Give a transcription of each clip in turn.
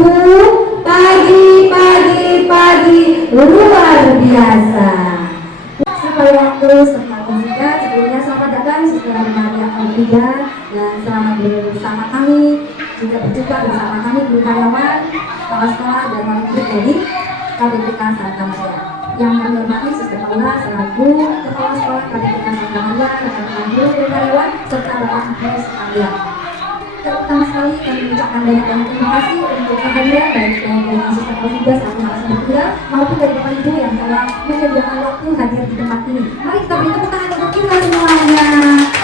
Ibu, pagi luar biasa. Supaya waktu sempat singkat, sebelumnya selamat datang Saudara Maria Alfida dan selamat bersama kami juga berjumpa bersama kami guru karyawan, kepala sekolah dan wali murid dari KBPK Santa Maria. Yang kami hormati Saudara Paula selaku kepala sekolah KBPK Santa Maria, rekan-rekan guru karyawan serta Bapak Ibu sekalian. Terutama sekali kami mengucapkan banyak terima kasih untuk kehadiran baik dari Suster Alfida selaku narasumber tunggal maupun dari Bapak Ibu yang telah menyediakan waktu hadir di tempat ini. Mari kita beri tepuk tangan untuk kita semuanya.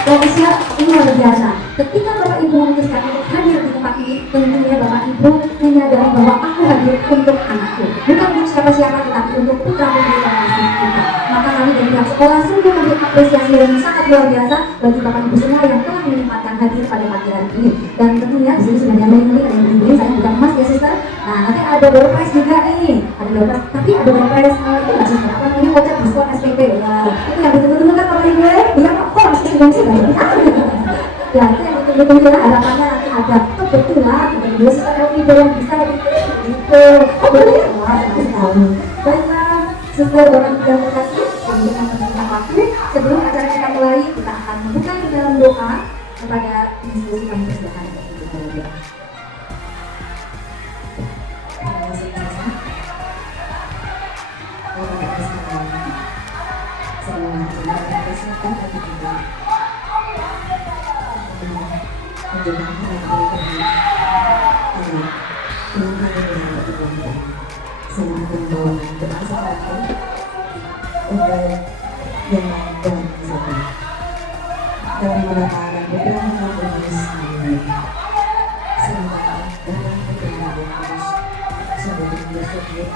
Dan siap, ini luar biasa. Ketika Bapak Ibu memutuskan untuk hadir di tempat ini, tentunya Bapak Ibu menyadari bahwa aku hadir untuk anakku, bukan untuk siapa-siapa tetapi untuk putra putri terkasih kita. Maka kami dari pihak sekolah sungguh memberi apresiasi yang sangat luar biasa bagi Bapak Ibu semua yang telah menyempatkan hadir pada pagi hari ini. Dan tentunya di sini sudah diambil ada yang berdiri, saya bukan emas ya Sister. Nah nanti ada door prize juga nih, ada door prize, tapi ada door prize itu nggak Sister, apa namanya voucher diskon SPP ya. Itu yang ditunggu-tunggu kan Bapak Ibu ya, kok masih sudah sih banyak. Ya itu yang ditunggu-tunggu harapannya nanti ada kebetulan ada dua Sister Alfida yang bisa gitu. Oh boleh? Wah senang sekali. Baiklah Sister Bapak Ibu yang terkasih, dengan menentukan waktu sebelum acara kita mulai kita akan membuka ke dalam doa kepada institusi kami persilakan untuk berdoa. Dalam meletakkan beberapa jenis selamat datang ke dalam Yesus sebagai bersyukur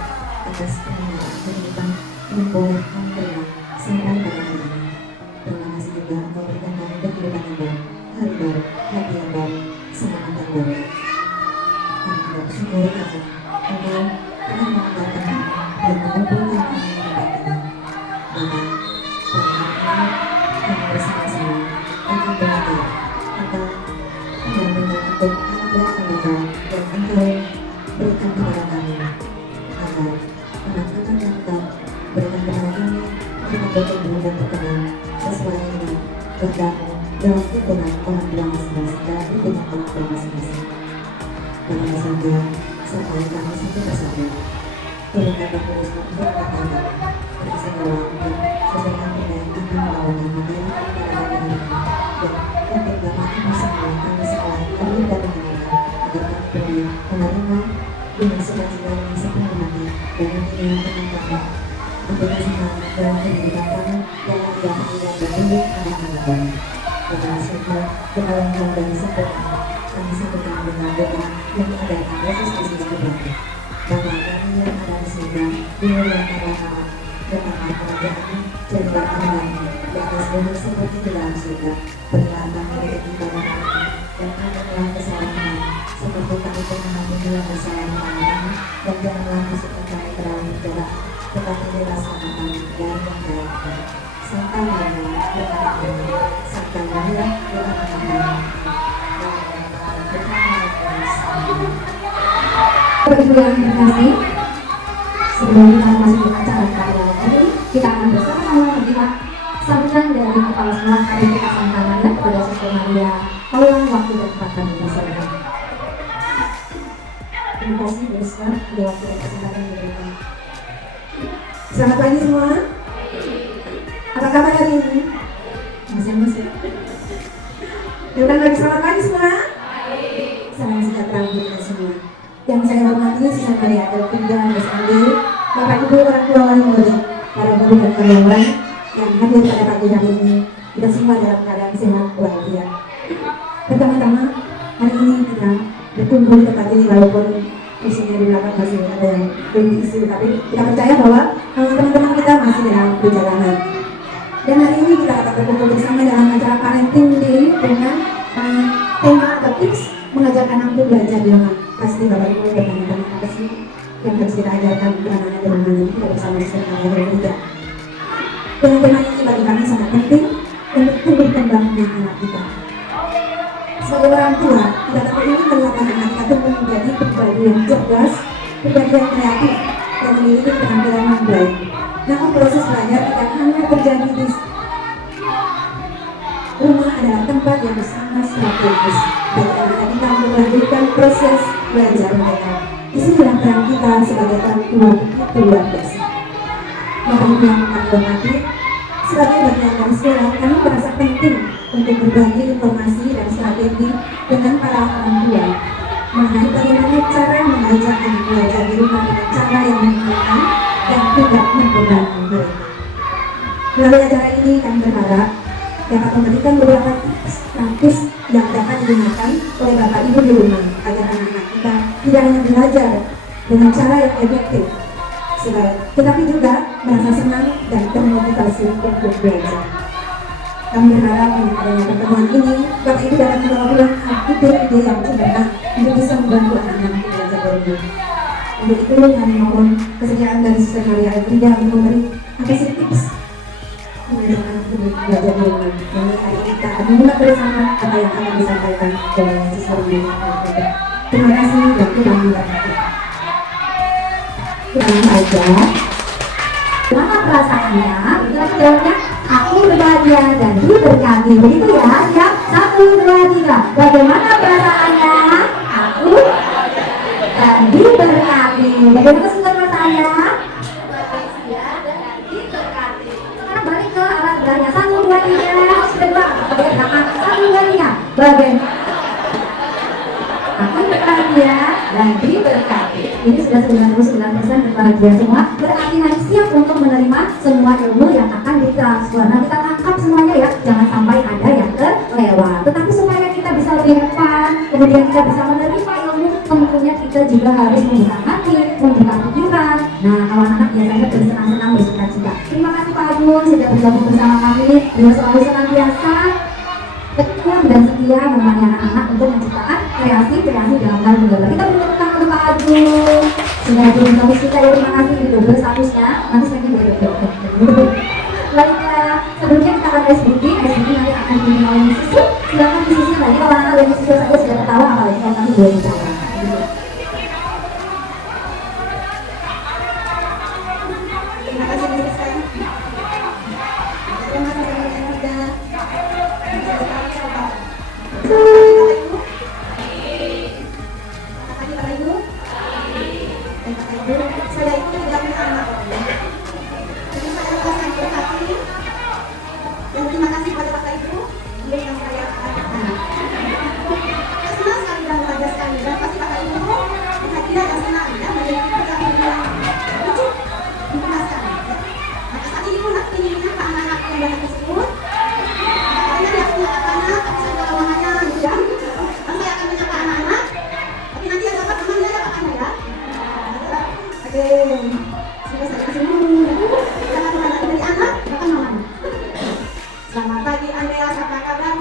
atas kemenangan kehidupan yang boleh kami terima sampai pada hari ini. Terima kasih juga engkau berikan kami kehidupan yang baru, hari baru, hati yang baru, semangat yang baru. Kami tidak bersyukur karena engkau telah mengangkatkan dan mengumpulkan kami di tempat ini. Maka pada hari ini kami bersama-sama akan belajar tentang pendampingan untuk anak-anak mereka yang engkau berikan kepada kami agar anak-anak yang engkau berikan kepada kami dapat bertumbuh dan berkembang sesuai dengan kehendak-Mu dalam hitungan orang tua masing-masing, dalam hitungan orang tua masing-masing. Dalam saja sampai kami satu persatu berikan berkurusmu berkat kami bagi segala dan sesuai kami yang akan melakukan materi kepada kami dan untuk Bapak Ibu semua kami semua perlu dan mengenal agar kami boleh menerima dengan sukacita yang sepenuh hati dan nantinya dengan kami untuk bersama dalam kehidupan kami dalam yang tidak berhubung anak-anak kami. Dengan semua kenalan dan sempurna kami sambutkan dengan doa yang mengadakan Yesus Kristus kembali. Bapa kami yang ada di surga, dimuliakanlah nama, datanglah kerajaan-Mu, jadilah kehendakmu di atas bumi seperti di dalam surga. Berilah kami rezeki pada hari ini, dan ampunilah kesalahan kami, seperti kami pernah mengampuni kesalahan kami, dan janganlah masukkan kami ke dalam pencobaan, tetapi bebaskanlah kami dari yang jahat. Santa Maria, doakan kami. Santa Maria, doakan kami. Bapak Ibu yang terkasih, sebelum kita masuk ke acara kita ini, kita akan bersama-sama menerima sambutan dari Kepala Sekolah KBPK Santa Maria kepada Suster Maria Paula waktu dan tempat kami bersama. Terima kasih Bu Suster, di waktu dan kesempatan yang diberikan. Selamat pagi semua. Apa kabar hari ini? Masing-masing. Udah lagi selamat pagi semua. Salam sejahtera untuk kita semua. Yang saya hormati Suster Maria Alfida Andi, Bapak Ibu orang tua wali murid, para guru dan karyawan yang hadir pada pagi hari ini, kita semua dalam keadaan sehat walafiat. Pertama-tama, hari ini kita berkumpul di tempat ini walaupun kursinya di belakang masih ada yang belum diisi, tapi kita percaya bahwa teman-teman kita masih dalam perjalanan. Dan hari ini kita akan berkumpul bersama dalam acara Parenting Day dengan tema atau tips mengajar anak untuk belajar dengan. Pasti Bapak Ibu bertanya-tanya apa sih yang harus kita ajarkan ke anak-anak dengan anak kita bersama Suster Maria Alfida. Dan tema ini bagi kami sangat penting untuk tumbuh kembangnya anak kita. sebagai orang tua, kita tetap ingin melihat anak-anak kita tumbuh menjadi pribadi yang cerdas, pribadi yang kreatif, dan memiliki keterampilan yang baik. Namun proses belajar tidak hanya terjadi di rumah adalah tempat yang sangat strategis bagi anak-anak kita untuk melanjutkan proses belajar mereka. Disinilah peran kita sebagai orang tua begitu luar biasa. Bapak Ibu yang kami hormati, sebagai bagian dari sekolah, kami merasa penting untuk berbagi informasi dan strategi dengan para orang tua mengenai bagaimana cara mengajak anak belajar di rumah dengan cara yang menyenangkan dan tidak membebani mereka. Melalui acara ini kami berharap dapat memberikan beberapa tips praktis yang dapat digunakan oleh Bapak Ibu di rumah agar anak-anak kita tidak hanya belajar dengan cara yang efektif, tetapi juga merasa senang dan termotivasi untuk belajar. Kami berharap dengan adanya pertemuan ini, Bapak Ibu dapat membawa pulang ide-ide yang cemerlang untuk bisa membantu anak-anak belajar dari rumah. Untuk itu kami mohon kesediaan dari Sister Maria Elfrida untuk memberi apa sih tips mengajak anak belajar di rumah. Jadi hari ini kita akan menyimak bersama apa yang akan disampaikan oleh Sister Maria Elfrida. Terima kasih dan Tuhan memberkati. Tenang saja. Gimana perasaannya? Itulah jawabnya. Aku berbahagia dan diberkati. Begitu ya? Siap? 1, 2, 3. Bagaimana perasaannya? Aku dan diberkati. Bagaimana sudah perasaannya? Bahagia dan diberkati. Sekarang balik ke arah sebelahnya. 1, 2, 3. Sudah dua. Bagian belakang. 1, 2, 3. Bagian. Aku berbahagia dan diberkati. Ini sudah 99% berbahagia semua. Berarti nanti siap untuk menerima semua ilmu yang akan ditransfer. Nah, kita tangkap semuanya ya. Jangan sampai ada yang terlewat. Tetapi supaya kita bisa lebih relevan, kemudian kita bisa menerima ilmu, tentunya kita juga harus membuka hati, membuka pikiran. Nah, kalau anak biasanya bersenang-senang, bersuka-cita. Terima kasih Pak Agung sudah bergabung bersama kami. Beliau selalu senantiasa tekun dan setia menemani anak-anak untuk menciptakan kreasi-kreasi dalam hal menggambar. Kita beri tepuk tangan untuk Pak Agung. Sudah bergabung kita ya, terima kasih. Double statusnya. Nanti saya double. Baiklah, sebelumnya kita akan SBD nanti akan dipimpin oleh Mrs. Su. Silakan Mrs. Su lagi, kalau anak dari Mrs. Su saja sudah ketawa, apalagi kalau kami boleh bicara. Terima kasih Mrs. Saya. Terima kasih Elfrida. Saya itu tidak punya anak. Jadi saya merasa berhati dan terima kasih pada Bapak Ibu yang saya anak. Saya senang sekali dan bahagia sekali dan pasti Bapak Ibu bahagia dan senang ya menjadi kita yang lucu, mengemaskan. Maka saat ini pun aku ingin menyapa anak-anak yang banyak tersebut. Karena dia punya anak, tapi saya tidak namanya juga. Dan saya akan menyapa anak-anak. Tapi nanti yang dapat temannya dapat anak ya. Oke, sudah saya kasih dulu. Jangan lupa dari anak, bahkan mama. Selamat pagi Andreas, apa kabar?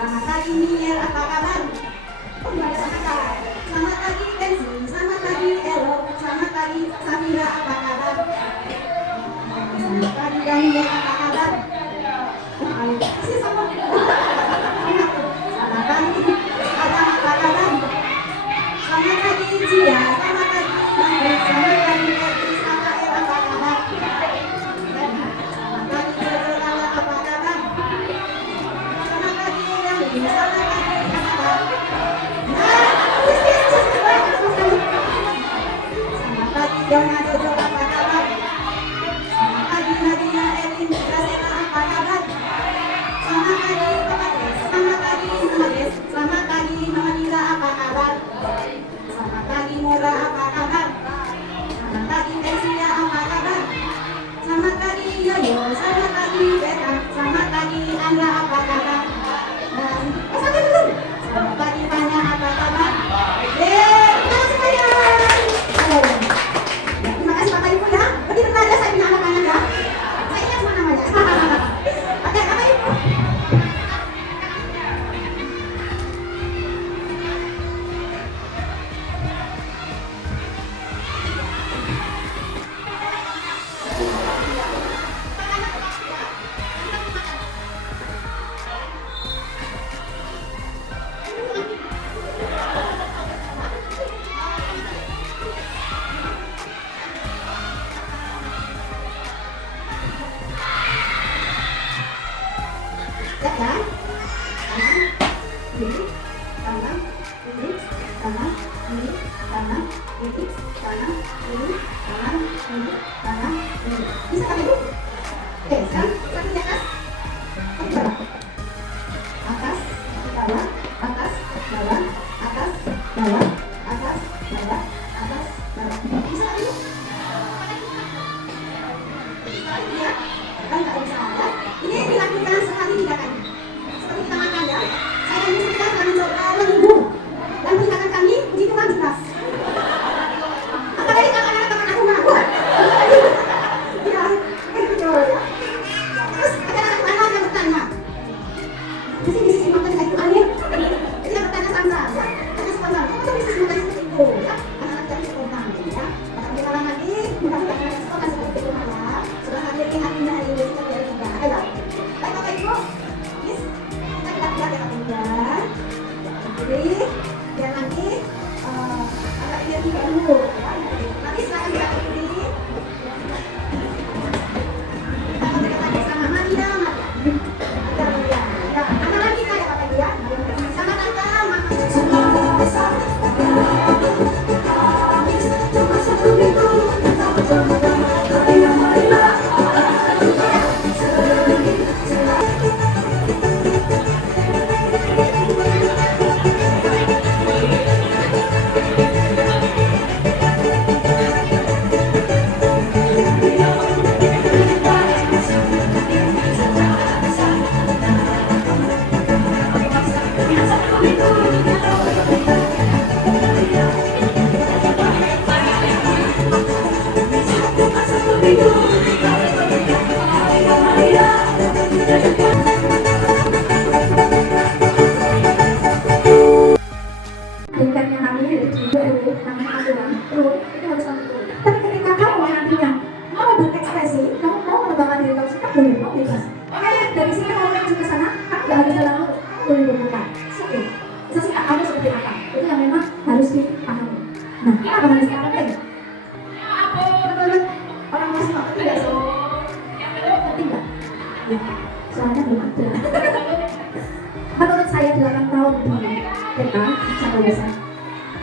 Selamat pagi Niel, apa kabar? Selamat pagi Kenzi, selamat pagi Elo, selamat pagi Safira, apa kabar? Selamat pagi Daniel, apa kabar? Selamat pagi Adam, apa kabar? Selamat pagi Cia, selamat pagi Mangga, selamat pagi Beatrice, apa kabar? Selamat pagi Jojo Lala, apa kabar? Selamat pagi Dani, selamat pagi Asaba. Selamat pagi Dona Jojo, apa kabar? Selamat pagi Nadia Elin Grasela, apa kabar? Selamat pagi Siap ya? Kanan, kiri, kanan, kiri, kanan, kiri, kanan, kiri, kanan, kiri, kanan, kiri, kanan, kiri. Bisa kan ibu? Oke, sekarang kaki di atas, kaki bawah, atas, bawah, atas, bawah, atas, bawah, atas, bawah, atas, bawah. Bisa kan ibu? Ya, kan nggak bisa ada. Ini dilakukan sekali tindakan. Seperti kita makan ya. Saya ini sudah menunggu dan tindakan kami begitu jelas. Apalagi kalau anak-anak aku ngaku. Ya, betul ya. Terus ada anak-anak yang bertanya. Di sisi makan saya itu aneh. Dia bertanya sama saya. Tanya spontan. Kamu tuh bisnis makan seperti itu ya? Anak-anak jadi spontan ya. Maka kita lagi mudah-mudahan spontan seperti itu ya. Sudah hadir di hatinya hari ini kita biar juga. Ayo. Baik Bapak Ibu. Yes. Kita lihat ya Bapak Ibu ya. Jadi biar nanti agak lihat juga dulu. Nanti silakan kita berdiri. Kita berdiri sama Maria. Ada Maria. Ya, anak-anak kita ya Bapak Ibu ya. Sama Tante tingkatnya kami dari namanya aturan turun itu harus kami turun. Tapi ketika kamu nantinya mau berekspresi, kamu mau mengembangkan diri kamu sikap boleh, mau bebas. Makanya dari sini kalau menuju ke sana, kamu nggak harus selalu boleh berbuka. Oke, sesikap kamu seperti apa? Itu yang memang harus dipahami. Nah, kenapa harus penting? Menurut orang masih nggak penting nggak sih? Penting nggak? Ya, soalnya belum ada. Menurut saya 8 tahun di TK sampai desa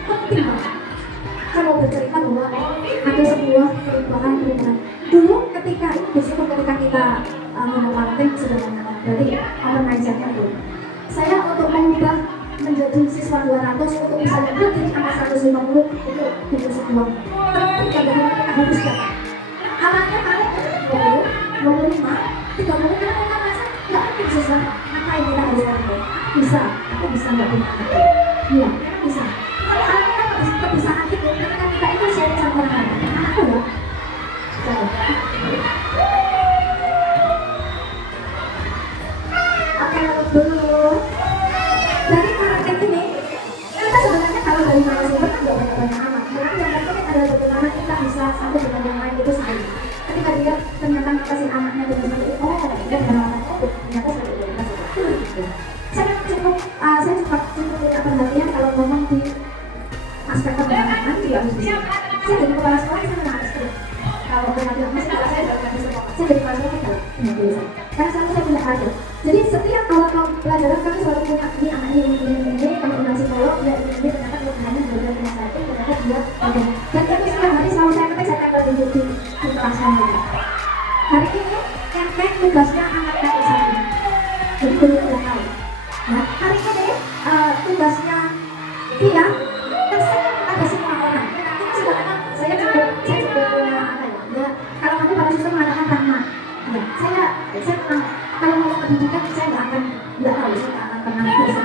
penting banget. Saya mau bercerita bahwa ada sebuah perubahan. Dulu ketika itu justru ketika kita menemukan sudah menemukan dari mindsetnya dulu. Saya untuk mengubah menjadi siswa 200 untuk bisa berhenti angka 150 itu butuh sebuah penting dan bagaimana kita harus dapat. Awalnya paling 20, 25, 30 karena mereka merasa nggak penting susah. Apa yang kita harus lakukan? Bisa, aku bisa nggak punya anak? Iya, bisa. Tapi anaknya kebisaan itu ketika kita itu sharing sama orang lain. Anakku ya, oke dulu. Dari karakter ini, kita sebenarnya kalau dari narasumber kan nggak banyak-banyak amat. Tapi yang penting adalah bagaimana kita bisa satu dengan yang lain itu sama. Ketika dia ternyata ngatasin anaknya dengan seperti itu, oh dia berangkat ternyata seperti itu. Saya cukup punya perhatian kalau ngomong di aspek pendidikan juga harus bisa. Saya jadi kepala sekolah, saya memang harus terus. Kalau perhatian masih kalau saya dalam kondisi sekolah, saya jadi kepala sekolah tidak punya tulisan. Karena selalu saya punya ada. Jadi setiap awal pelajaran kami selalu punya ini anaknya ini, kalau undang psikolog dia ini ternyata keluarganya belajar dengan satu, ternyata dia ada. Dan itu setiap hari selalu saya ketik, saya tempel di kelasnya juga. Hari ini yang tugasnya anak satu. Jadi belum udah tahu. Nah, hari ini tugasnya dia tersenyum pada semua orang. Ini sudah memang saya cukup punya apa ya? Kalau nanti pada sistem mengatakan rahmat, ya saya memang kalau mau pendidikan saya nggak tahu, saya nggak akan pernah bisa.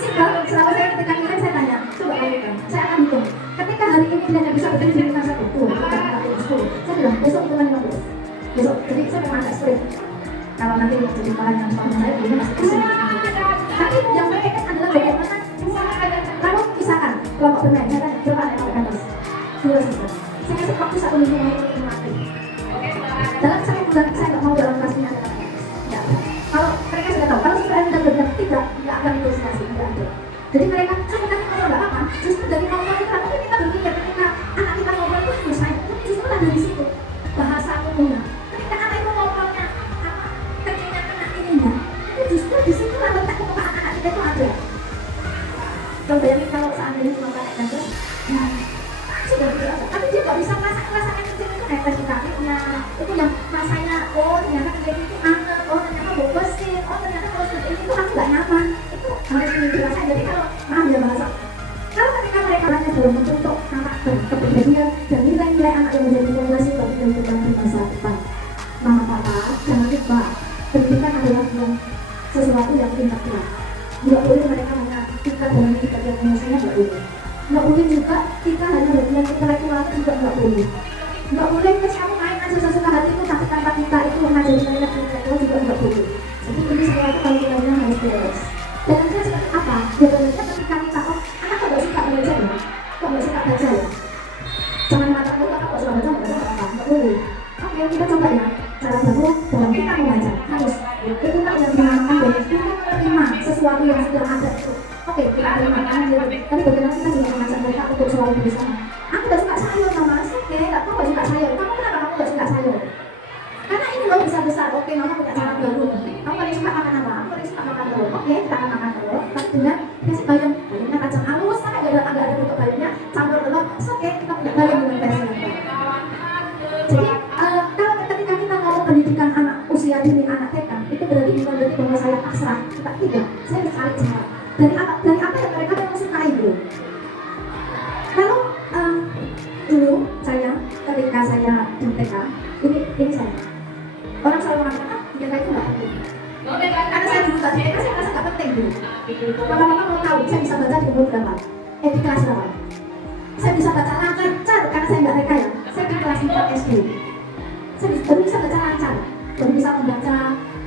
Simpel, selalu saya ketika nilai saya tanya, coba kamu kan, saya akan hitung. Ketika hari ini dia hanya bisa berdiri di lingkungan satu, saya bilang besok hitungan 15. Besok, jadi saya memang agak sulit. Kalau nanti jadi kepala yang suami saya, dia masih pusing. Tapi yang penting adalah bagaimana kalau misalkan kelompok bermain, saya kan coba ada yang atas dua siswa. Saya kasih waktu 1 minggu untuk mati. Dalam 1 bulan saya nggak mau dalam kelasnya ada ya. Kalau mereka sudah tahu, kalau sudah ada benar tidak akan negosiasi, tidak ada. Jadi mereka sebenarnya kalau nggak apa, justru dari ngobrol itu, tapi kita berpikir ketika anak kita ngobrol itu harus saya, tapi justru lah dari situ bahasa umumnya. Ketika anak itu ngobrolnya apa, keinginan anak ini enggak, itu itu yang rasanya oh ternyata kerja itu anget, oh ternyata bau mesin, oh ternyata kalau seperti ini tuh aku nggak nyaman, itu harus dirasain. Jadi kalau maaf ya bahasa, kalau ketika mereka hanya dalam bentuk karakter, kepribadian dan nilai-nilai anak yang menjadi fondasi bagi kehidupan di masa depan, mama papa jangan lupa pendidikan adalah sesuatu yang integral. Nggak boleh mereka hanya kita dalam bagian emosinya, nggak boleh. Nggak boleh juga kita hanya bagian intelektual juga nggak boleh. Nggak boleh terus kamu main aja sesuka hatimu tapi tanpa kita itu mengajari mereka intelektual juga nggak boleh. Jadi ini semua itu kalau kita harus beres. Dan nanti seperti apa? Biasanya ketika kita anak kok nggak suka belajar ya, kok nggak suka baca ya. Jangan mata kok suka baca nggak boleh. Oke, kita coba ya cara baru dalam kita membaca harus itu kan yang dinamakan dari kita menerima sesuatu yang sudah ada itu. Oke, kita terima aja. Tapi bagaimana kita juga mengajak mereka untuk selalu berusaha. Aku nggak suka sayur mama, oke, kamu nggak suka sayur. Kamu kenapa kamu nggak suka sayur? Karena ini loh besar. Oke, mama punya cara baru. Kamu paling suka makan apa? Aku paling suka makan telur. Oke, kita akan makan telur. Tapi dengan kasih bayamnya kacang halus, sampai agak ada bentuk bayamnya, campur telur. Oke, kita punya bayam dengan versi yang baru. Jadi kalau ketika kita ngomong pendidikan anak usia dini anak TK, itu berarti bukan berarti bahwa saya pasrah. Tidak, saya mencari cara. Dari apa yang mereka memang suka itu. Lalu dulu saya ketika saya di TK, ini saya orang selalu mengatakan TK itu nggak penting. Karena saya dulu tadi TK saya merasa nggak penting dulu. Mama mau tahu saya bisa baca di umur berapa? Di kelas berapa? Saya bisa baca lancar karena saya nggak TK ya. Saya di kelas 4 SD. Saya baru bisa baca lancar, baru bisa membaca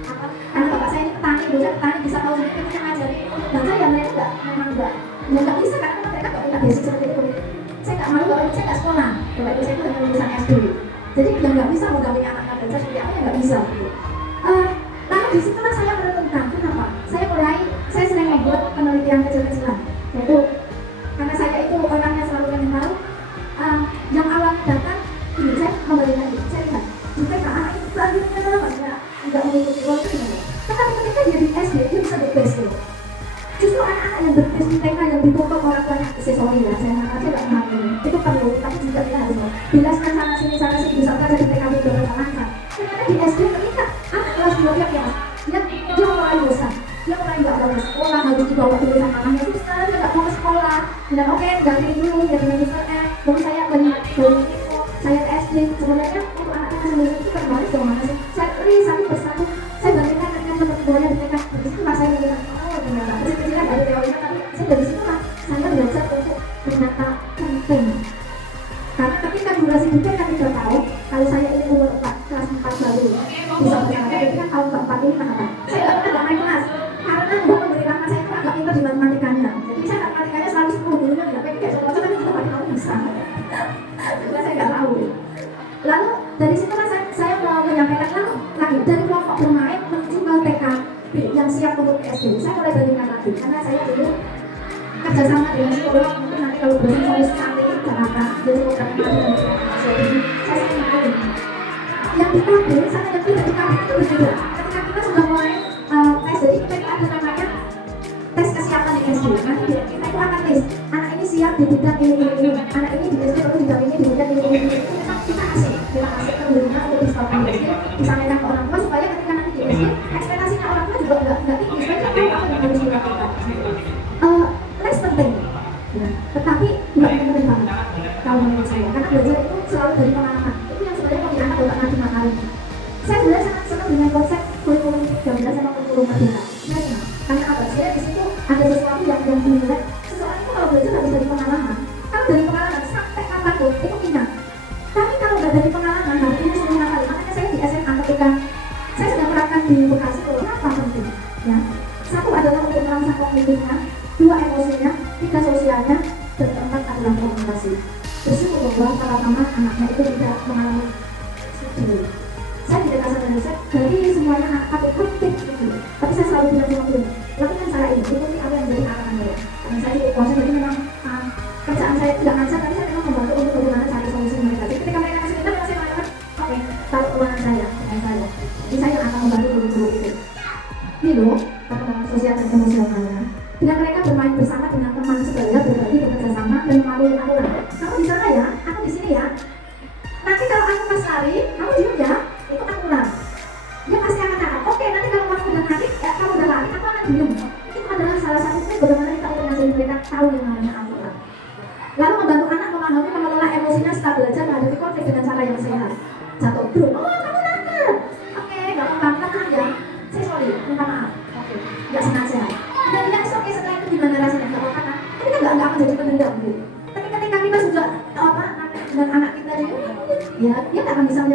apa? Karena bapak saya ini petani, dulu saya petani bisa tahu sendiri kita ngajari baca ya mereka memang nggak bisa karena mereka nggak punya basic seperti itu. Saya nggak malu bapak saya nggak sekolah, bapak ibu saya itu hanya lulusan SD. Jadi yang nggak bisa mau dampingi anak-anak baca seperti apa ya nggak bisa. Gitu. Lalu disitulah saya merenungkan kenapa? Saya sering membuat penelitian kecil-kecilan, yaitu karena saya itu orangnya selalu ingin tahu. Yang awal datang, saya memberikan itu, saya lihat jika anak itu selanjutnya nggak mengikuti waktu ini. Tetapi ketika dia di SD, dia bisa berbest loh. Justru anak-anak yang berbest di TK yang dituntut orang tuanya, sorry ya, saya nggak mengerti, itu perlu, tapi juga kita harus jelaskan sana sini bisa belajar di TK itu dengan lancar. Ternyata di SD ketika anak kelas 2 dia mulai bosan, dia mulai nggak mau sekolah, harus dibawa dulu sama mamanya susah, dia nggak mau ke sekolah. Dan oke, ganti dulu, jadi Mr. F, baru saya dari saya ke SD. Sebenarnya untuk anak-anak sendiri itu terbalik dong mana sih? Satu persatu, saya bandingkan dengan teman-temannya di TK. Dari situ saya melihat, oh ternyata kecil-kecilan ada teorinya, tapi saya dari situ saya belajar untuk ternyata penting. Karena ketika durasi di TK 3 tahun, kalau saya ini umur 4, kelas 4 baru bisa berkata, jadi kan tahun keempat ini apa? Saya nggak pernah naik kelas, karena nggak memberi nama saya itu agak pintar di matematikanya. Jadi saya matematikanya selalu 10 dulunya nggak pengen kayak soalnya tapi matematika bisa. Juga saya nggak tahu. Lalu dari situ kan saya mau menyampaikan lagi dari kelompok bermain menuju ke TK yang siap untuk SD. Saya mulai bandingkan lagi karena saya dulu kerjasama dengan psikolog, mungkin nanti kalau bersama solusi nanti Jakarta jadi program jadi saya sering yang di KB sama yang tidak di KB itu berbeda. Ketika kita sudah mulai tes, jadi kita ada namanya tes kesiapan di SD. Nanti kita itu akan tes anak ini siap di bidang ini, anak ini di SD atau di bidang ini di bidang ini. Kita kasih ke gurunya untuk disekolahkan di SD, disampaikan ke orang tua supaya ketika nanti di SD ekspektasinya orang tua juga nggak tinggi, supaya kita tahu apa yang harus dilakukan. Les penting, tetapi nggak penting banget kalau menurut saya, karena belajar itu selalu dari pengalaman. Itu yang sebenarnya kalau anak otak nanti makalin. Saya sebenarnya sangat senang dengan konsep kurikulum 13 sama kurikulum merdeka. Karena apa? Saya di situ ada sesuatu yang dinilai. Seseorang itu kalau belajar harus dari pengalaman. Kalau dari pengalaman sampai kapanpun itu ingat. Tapi kalau nggak dari pengalaman, hari ini sudah kali. Makanya saya di SMA ketika saya sudah menerapkan di Bekasi, kenapa penting? Ya, satu adalah untuk merangsang kognitifnya, 2 emosinya, 3 sosialnya, dan 4 adalah komunikasi. Bersyukur bahwa para mama anaknya itu tidak mengalami studi. Saya tidak kasar Indonesia, jadi semuanya anak aku penting gitu. Tapi saya selalu bilang sama guru, lakukan cara ini, ikuti apa yang menjadi arahan saya. Karena saya di kuasa jadi memang kerjaan saya tidak ngajar, tapi saya memang membantu untuk bagaimana cari solusi mereka. Jadi ketika mereka kasih kita, saya mengatakan, oke, taruh ruangan saya, dengan saya. Jadi saya akan membantu guru-guru itu. Ini loh, perkembangan sosial dan emosionalnya. Dengan mereka bermain bersama dengan teman sebaya, berbagi, bekerja sama, dan mematuhi aturan. Kamu di sana ya, aku di sini ya. Nanti kalau aku pas lari, kamu diam ya.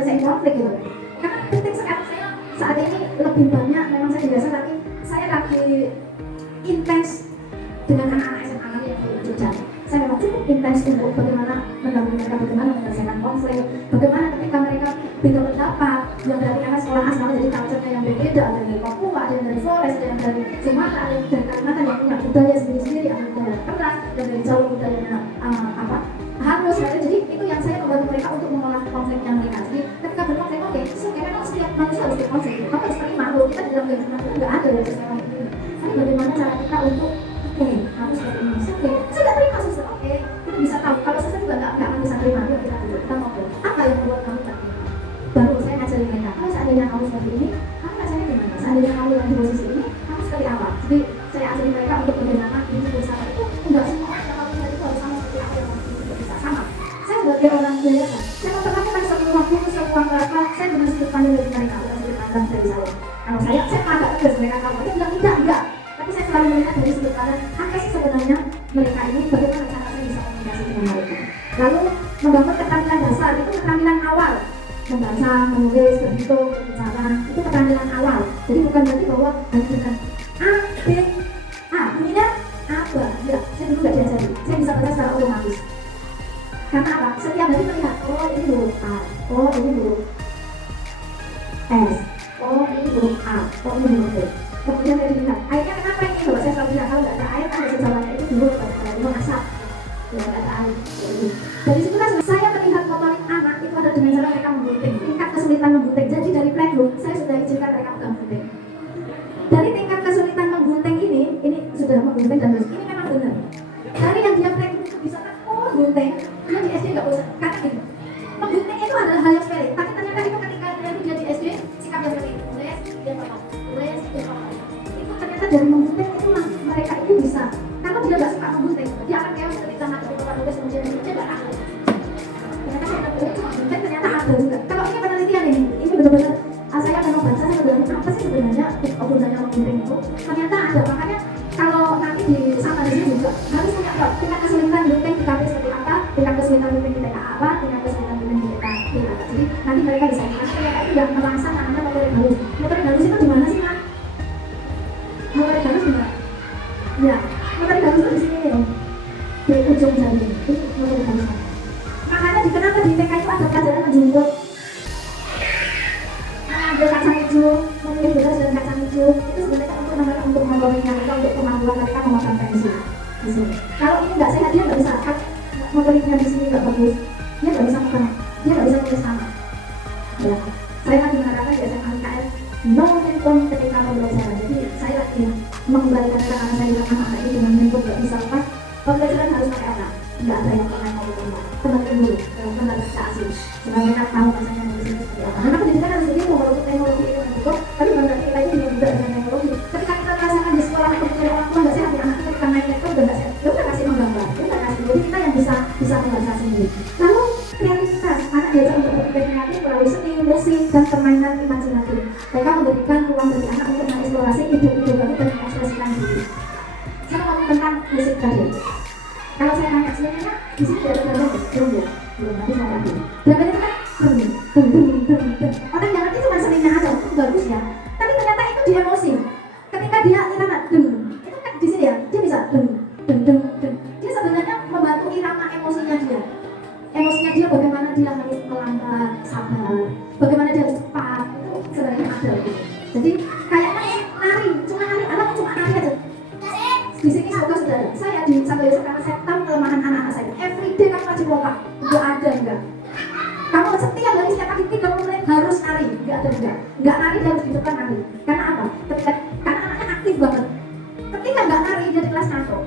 menyelesaikan konflik gitu. Karena penting sekali saya saat ini lebih banyak memang saya biasa tapi saya lagi intens dengan anak-anak SMA yang di Jogja. Saya memang cukup intens untuk bagaimana mendampingi mereka, bagaimana menyelesaikan konflik, bagaimana ketika mereka beda pendapat, yang dari anak sekolah asal jadi culture yang berbeda, ada dari Papua, ada yang dari Flores, ada yang dari Sumatera, ada yang dari Kalimantan yang punya budaya sendiri-sendiri, ada budaya keras, dan dari Jawa budayanya harus. Jadi itu yang saya membantu mereka untuk mengolah konfliknya mereka. Jadi ketika berkonflik, oke, memang setiap manusia harus berkonflik. Kamu harus terima bahwa kita di dalam kehidupan itu nggak ada yang sesuai ini. Tapi bagaimana cara kita untuk harus seperti ini. Saya nggak terima suster. Kita bisa tahu kalau suster juga nggak akan bisa terima. Yuk kita duduk, kita ngobrol. Apa yang membuat kamu tak terima? Baru saya ngajarin mereka. Kalau seandainya kamu seperti ini, kamu rasanya gimana? Seandainya kamu yang di posisi ini, kamu seperti apa? Jadi saya ajarin mereka untuk bagaimana hidup bersama itu enggak semua orang yang kamu itu harus sama seperti apa yang kamu bisa sama. Saya sebagai orang biasa, saya memperlakukan semua waktu, semua mereka, saya benar sudut pandang dari mereka, bukan sudut pandang dari saya. Kalau saya agak tegas mereka kamu itu bilang tidak. Tapi saya selalu melihat dari sudut pandang apa sih sebenarnya mereka ini, bagaimana cara saya bisa komunikasi dengan mereka. Lalu membangun keterampilan dasar, itu keterampilan awal. Membaca, menulis, berhitung, berbicara, itu keterampilan awal. Jadi bukan berarti bahwa hanya dengan A, B, A, bunyinya A, B. Tidak, saya dulu nggak diajari. Saya bisa baca secara otomatis. Karena apa? Setiap hari melihat, oh ini huruf A, oh ini huruf S, oh ini huruf A, oh ini huruf B. Kemudian saya dilihat, airnya kenapa ini? Kalau saya selalu bilang, kalau nggak ada air, kan ada sejalannya itu dulu, kalau asap. Ya nggak ada air. Dari situ kan saya melihat motorik anak itu ada dengan cara mereka menggunting, tingkat kesulitan menggunting. Jadi dari playgroup, saya sudah izinkan mereka pegang gunting. Dari tingkat kesulitan menggunting ini sudah menggunting dan ini memang benar. Dari yang dia playgroup itu bisa kan, oh gunting, dia di SD nggak usah, karena gini. Menggunting itu adalah hal yang sepele, tapi ternyata itu ketika dia di SD, sikapnya seperti itu, tulis, dia potong, tulis, dia potong. Itu ternyata dari menggunting itu mereka itu bisa. Kalau dia nggak suka menggunting, dia akan chaos ketika ngatur tempat tulis kemudian dia nggak tahu. Ternyata saya nggak cuma gunting, ternyata ada juga. Kalau ini penelitian ini benar-benar saya memang baca, saya sebenarnya apa sih sebenarnya gunanya menggunting itu? Ternyata ada, makanya kalau nanti di sama di sini juga harus punya tingkat kesulitan gunting di KP seperti apa, tingkat kesulitan gunting di TK apa, tingkat kesulitan gunting di TK apa. Jadi nanti mereka bisa mereka itu yang merangsang namanya motorik halus. Motorik halus itu di mana sih, Nak? Motorik halus di mana? Ya, motorik halus itu di sini nih, di ujung jari. Itu motorik halus. Makanya di kenapa di TK itu ada pelajaran menjunjung, mengambil kacang hijau, memilih beras dan kacang hijau. Itu sebenarnya untuk membangunkan mereka untuk kemampuan mereka memegang pensil. Kalau ini nggak sehat, dia nggak bisa. Motoriknya di sini nggak bagus, dia nggak bisa megang, dia nggak bisa tulis sama. Ya, saya lagi mengatakan di SMA IKL no handphone ketika pembelajaran. Jadi saya lagi mengembalikan mereka karena saya bilang anak ini dengan handphone nggak bisa lepas. Pembelajaran harus pakai apa? Nggak ada yang pernah mau berubah. Kembali dulu ke pembaca asli. Supaya mereka tahu rasanya di sini seperti apa. Karena pendidikan harus begitu, walaupun teknologi itu mendukung, tapi bukan berarti kita itu juga dengan teknologi. Ketika kita merasakan di sekolah atau dari orang tua nggak sehat, anak kita ketika naik laptop udah nggak sehat. Ya udah kasih menggambar, ya udah kasih. Jadi kita yang bisa membaca sendiri. Lalu kreativitas, anak diajak untuk berpikir kreatif melalui seni, musik, dan permainan imajinatif. Mereka memberikan ruang bagi anak untuk mengeksplorasi ide-ide baru dan mengekspresikan diri. Saya ngomong tentang musik tadi. Kalau saya nanya sebenarnya di sini ada berapa? Belum, nanti saya lagi. Berapa itu kan? Orang yang ngerti cuma seninya aja, itu bagus ya. Tapi ternyata itu di emosi. Ketika dia irama itu kan di sini ya, dia bisa Dia sebenarnya membantu irama emosinya dia. Emosinya dia bagaimana dia harus melambat, sabar, bagaimana dia harus cepat, itu sebenarnya ada gitu. Jadi kayaknya nari, cuma nari aja. Di sini semoga sudah ada. Saya di Santo Yosef karena saya tahu kelemahan anak-anak saya. Everyday kamu wajib workout, nggak ada enggak. Kamu setiap hari setiap pagi 30 menit harus nari, nggak ada enggak nari dia harus di depan nari. Karena apa? Karena anaknya aktif banget. Ketika nggak nari dia di kelas ngantuk.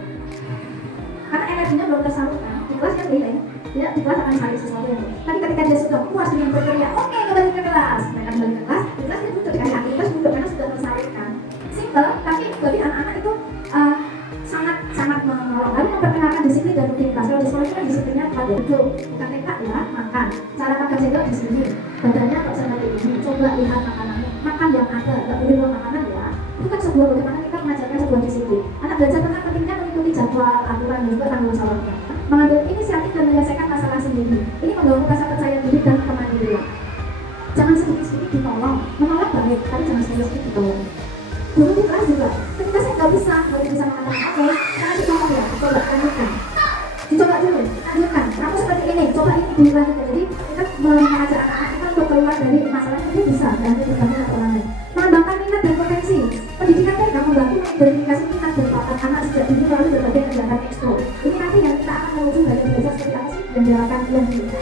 Karena energinya belum tersalurkan. Di kelas kan beda ya. Dia di kelas akan cari sesuatu yang lain. Tapi ketika dia sudah puas dengan berteriak, oke kembali ke kelas. Mereka kembali ke kelas. Di kelas dia duduk dikasih aktivitas duduk karena sudah tersalurkan. Simple, tapi bagi anak-anak itu sangat menolong. Lalu memperkenalkan disiplin dan rutinitas. Kalau di sekolah itu kan disiplinnya pada duduk, bukan TK ya, makan. Cara makan sendok di sini, badannya tak seperti ini. Coba lihat makanannya, makan yang ada, nggak boleh lupa makanan ya. Itu kan sebuah bagaimana kita mengajarkan sebuah disiplin. Anak belajar tentang pentingnya mengikuti jadwal, aturan dan juga tanggung jawabnya. Mengambil inisiatif dan menyelesaikan masalah sendiri. Ini membangun rasa percaya diri dan kemandirian. jangan sedikit-sedikit ditolong, menolak baik, tapi jangan sedikit-sedikit ditolong. Dulu di kelas juga, ketika saya nggak bisa mengatakan oke, saya kasih contoh ya, coba lanjutkan, dicoba dulu, lanjutkan, kamu seperti ini, coba ini dilanjutkan. Jadi kita mengajak anak-anak kita untuk keluar dari masalah ini bisa, dan itu bergabung dengan orang lain. Mengembangkan minat dan potensi, pendidikan tadi akan membantu mengidentifikasi minat dan bakat anak sejak dini melalui berbagai kegiatan ekskul. Ini nanti yang kita akan menuju dari belajar seperti apa sih yang dilakukan,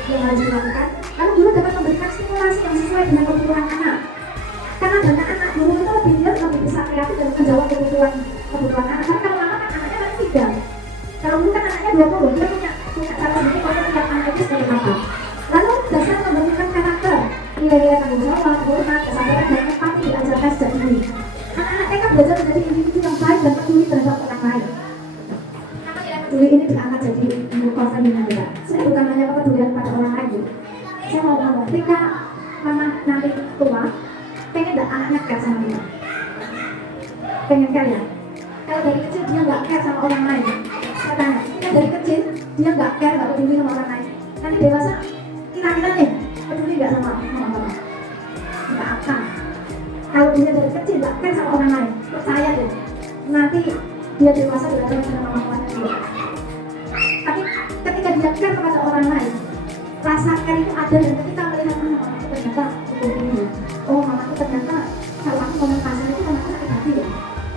yang harus dilakukan. Lalu guru dapat memberikan stimulasi yang sesuai dengan kebutuhan anak. Karena banyak anak guru itu lebih bisa kreatif dan menjawab kebutuhan anak. Karena kalau lama kan anaknya kan 3. Kalau dulu kan anaknya 20, dia punya cara sendiri kalau tiap anak itu seperti apa. Lalu dasar membentukkan karakter, nilai-nilai tanggung jawab, hormat, kesabaran dan empati diajarkan sejak dini. Anak-anak TK belajar menjadi individu yang baik dan peduli terhadap orang lain. Nama tidak peduli ini diangkat jadi konsen dengan kita. Saya bukan hanya kepedulian pada orang lain. Saya mau ngomong, ketika mama nanti tua, pengen gak anaknya care sama kita? Pengen care ya? Kalau dari kecil dia gak care sama orang lain, saya tanya, kan dari kecil dia gak care, gak peduli sama orang lain, nanti dewasa kira-kira nih peduli gak sama teman-teman? Gak akan. Kalau dia dari kecil gak care sama orang lain, percaya deh, nanti dia dewasa berada dengan mama-mamanya dia. Tapi ketika dia care kepada orang lain, rasa care itu ada, dan ketika melihat mama ternyata begini, oh mamaku ternyata kalau aku ngomong kasar itu mamaku sakit hati ya,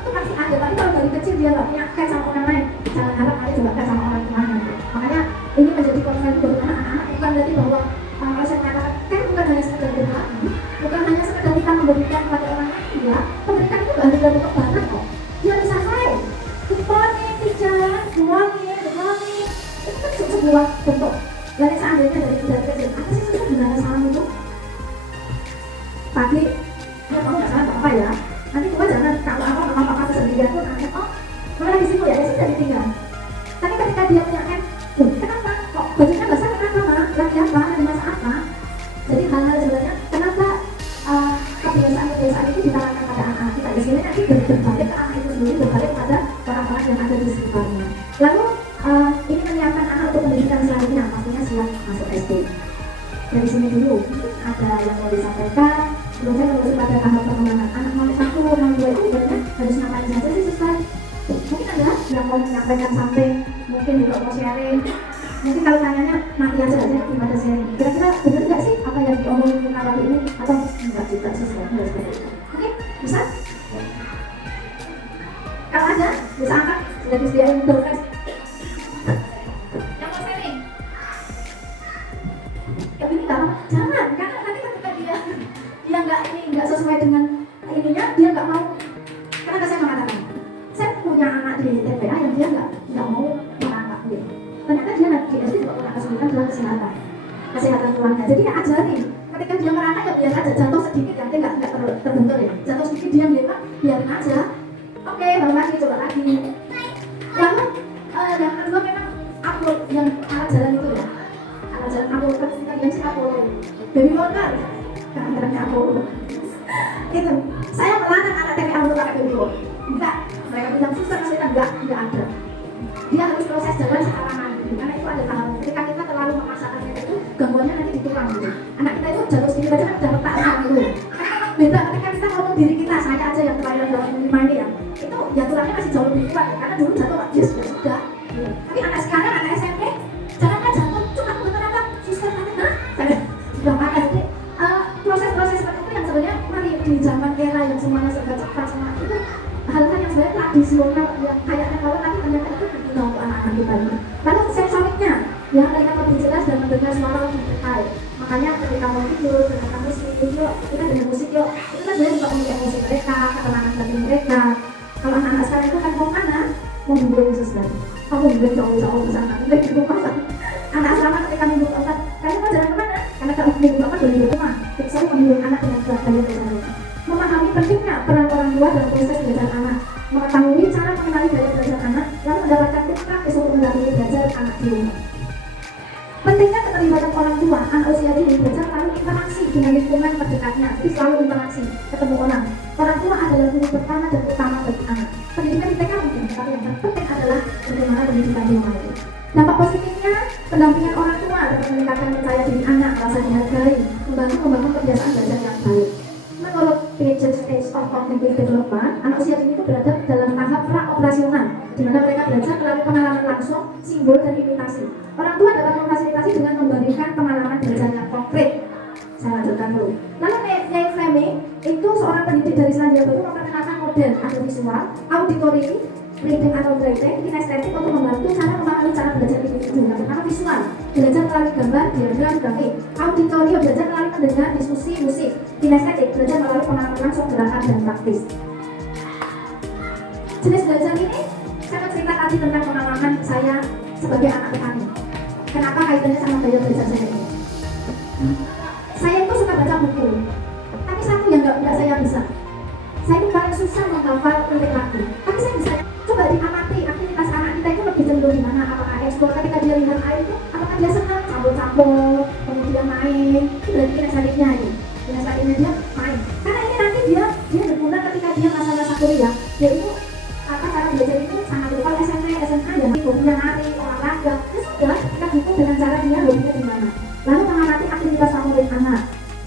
itu pasti ada. Tapi kalau dari kecil dia nggak punya care sama orang lain, jangan harap nanti juga care sama orang tuanya. Makanya ini menjadi konsen buat anak-anak, bukan berarti bahwa kalau saya katakan care bukan hanya sekedar berbagi, bukan hanya sekedar kita memberikan kepada orang lain, ya pemberikan itu nggak harus berbentuk barang kok, dia bisa hai, good morning teacher, good morning, itu kan sebuah bentuk. Dan seandainya dari kecil, apa sih sebenarnya salam itu? Pagi, ya kamu nggak salah apa ya? Nanti cuma jangan kalau apa kesendirian pun aneh. Oh, kamu lagi sibuk ya? Ya sudah ditinggal. Tapi ketika dia punya kenapa? Kok bajunya basah? Kenapa mak? Lagi apa? Lagi masak apa? Jadi hal-hal sebenarnya kenapa kebiasaan-kebiasaan itu ditanamkan pada anak-anak kita di sini nanti berbalik ke anak itu sendiri, berbalik pada orang-orang yang ada di sekitarnya. Lalu ini menyiapkan anak untuk pendidikan selanjutnya, pastinya siap masuk SD. Dari sini dulu ada yang mau disampaikan. Sebelum saya menuju pada tahap perkembangan anak nomor 1, nomor 2 itu sebenarnya harus ngapain saja sih Suster? Mungkin ada yang mau menyampaikan sampai, mungkin juga mau sharing. Mungkin kalau tanyanya nanti aja gimana sharing. Kira-kira benar nggak sih apa yang diomongin kita kali ini? Atau enggak juga sih sebenarnya seperti itu? Oke, bisa? Kalau ada, bisa angkat. Sudah disediain dompet. Yang mau sharing? Ya ini nggak apa-apa. Jangan, karena nanti ketika dia nggak sesuai dengan ininya, dia nggak mau. Kenapa saya mengatakan? Saya punya anak di TPA yang dia nggak mau merangkak dia. Ternyata dia di SD juga punya kesulitan dalam kesehatan keluarga. Jadi ya ajarin. Ketika dia merangkak ya biar aja, jatuh sedikit nanti nggak terbentur ya. Jatuh sedikit dia biarin aja. Oke, baru lagi coba lagi. Lalu yang kedua memang upload yang alat jalan itu ya. Alat jalan upload ketika dia sih upload. Baby walker. Kadang-kadangnya upload. Itu saya melarang anak TPA untuk pakai baby walker. Enggak, mereka bilang susah kita enggak ada. Dia harus proses jalan secara mandiri karena itu ada tahap. Ketika kita terlalu memaksakan itu gangguannya nanti dikurang gitu. Anak kita itu jalur sedikit aja kan udah letakkan dulu. Beda ketika kita ngomong diri kita, saya aja yang kelahiran 2005 ini ya, itu ya tulangnya masih jauh lebih kuat ya, karena dulu jatuh Pak Jus sudah. Tapi anak sekarang, anak SMP, jangan jatuh, cuma bener apa? Susah nanti, saya sudah pakai. Jadi proses-proses seperti itu yang sebenarnya mari di zaman era yang semuanya serba cepat semua itu hal-hal yang sebenarnya tradisional yang kayaknya kalau nanti ternyata itu berguna untuk anak-anak kita ini. Lalu sensoriknya yang mereka lebih jelas dan mendengar suara lebih detail. Makanya ketika mau tidur, ketika musik, yuk kita dengar musik yuk. Itu kan sebenarnya juga untuk emosi mereka, ketenangan hati mereka. Kalau anak-anak sekarang itu kan mau mana? Mau bimbing khusus dan kamu bimbing jauh-jauh ke sana, bimbing di rumah. Anak asrama ketika minggu keempat, kalian mau jalan kemana? Karena kalau minggu keempat boleh di rumah. Jadi saya membimbing anak dengan gaya belajar. Memahami pentingnya peran orang tua dalam proses belajar anak, mengetahui cara mengenali gaya belajar anak, lalu mendapatkan tips praktis untuk mendampingi belajar anak di rumah. Pentingnya keterlibatan orang tua, anak usia dini belajar lalu interaksi dengan lingkungan terdekatnya, jadi selalu interaksi, ketemu orang. Orang tua adalah guru pertama dan utama bagi anak. Pendidikan di TK mungkin, tapi yang terpenting adalah bagaimana pendidikan di rumah itu. Dampak positifnya, pendampingan orang tua dapat meningkatkan percaya diri anak, rasa dihargai, membantu membangun kebiasaan belajar cognitive development, anak usia dini itu berada dalam tahap pra-operasional, di mana mereka belajar melalui pengalaman langsung, simbol, dan imitasi. Orang tua dapat memfasilitasi dengan memberikan pengalaman belajar yang konkret. Saya lanjutkan dulu. Lalu Neil Fleming itu seorang pendidik dari Selandia Baru memperkenalkan model audiovisual, auditory, reading atau writing, kinestetik untuk membantu cara memahami cara belajar individu. Yang pertama visual, belajar melalui gambar, diagram, grafik. Auditory, belajar melalui mendengar, diskusi, musik. Kinestetik, belajar melalui pengalaman langsung, gerakan, dan praktis. Jenis belajar ini, saya mau cerita tadi tentang pengalaman saya sebagai anak petani. Kenapa kaitannya sama gaya belajar saya ini? Saya itu suka baca buku, tapi satu yang nggak saya bisa. Saya itu paling susah menghafal lirik lagu. Tapi saya bisa. Coba diamati aktivitas anak kita itu lebih cenderung gimana? Apakah eksplor ketika dia lihat air itu? Apakah dia senang campur-campur, kemudian main? Itu berarti kinestetiknya ini. Kinestetiknya dia main. Karena ini nanti dia berguna ketika dia masa-masa kuliah. Dia itu cara belajar itu sangat berupa SMP, SMA ya. Hobinya nari, olahraga. Terus sudah kita dukung dengan cara dia hobinya gimana. Lalu mengamati aktivitas favorit anak.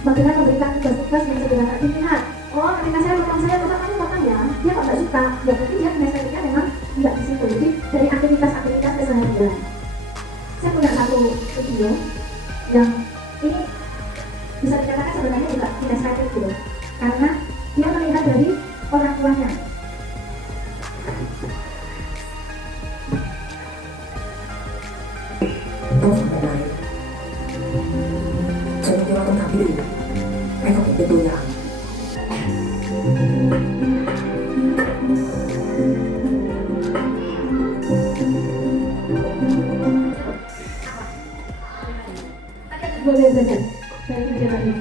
Bagaimana memberikan tugas-tugas yang sederhana dilihat. Oh, ketika saya kamu potong ya, dia kok nggak suka, ya berarti dia kinestetiknya memang nggak di situ. Jadi dari aktivitas keseharian. Saya punya satu video yang ini bisa dikatakan sebenarnya juga kinestetik gitu, karena dia melihat dari orang tuanya. Tôi phải một ngàyฉันคิดว่าต้องทำให้ดีให้เขาเห็นเป็นตัวอย่างBoleh belajar dari video tadi.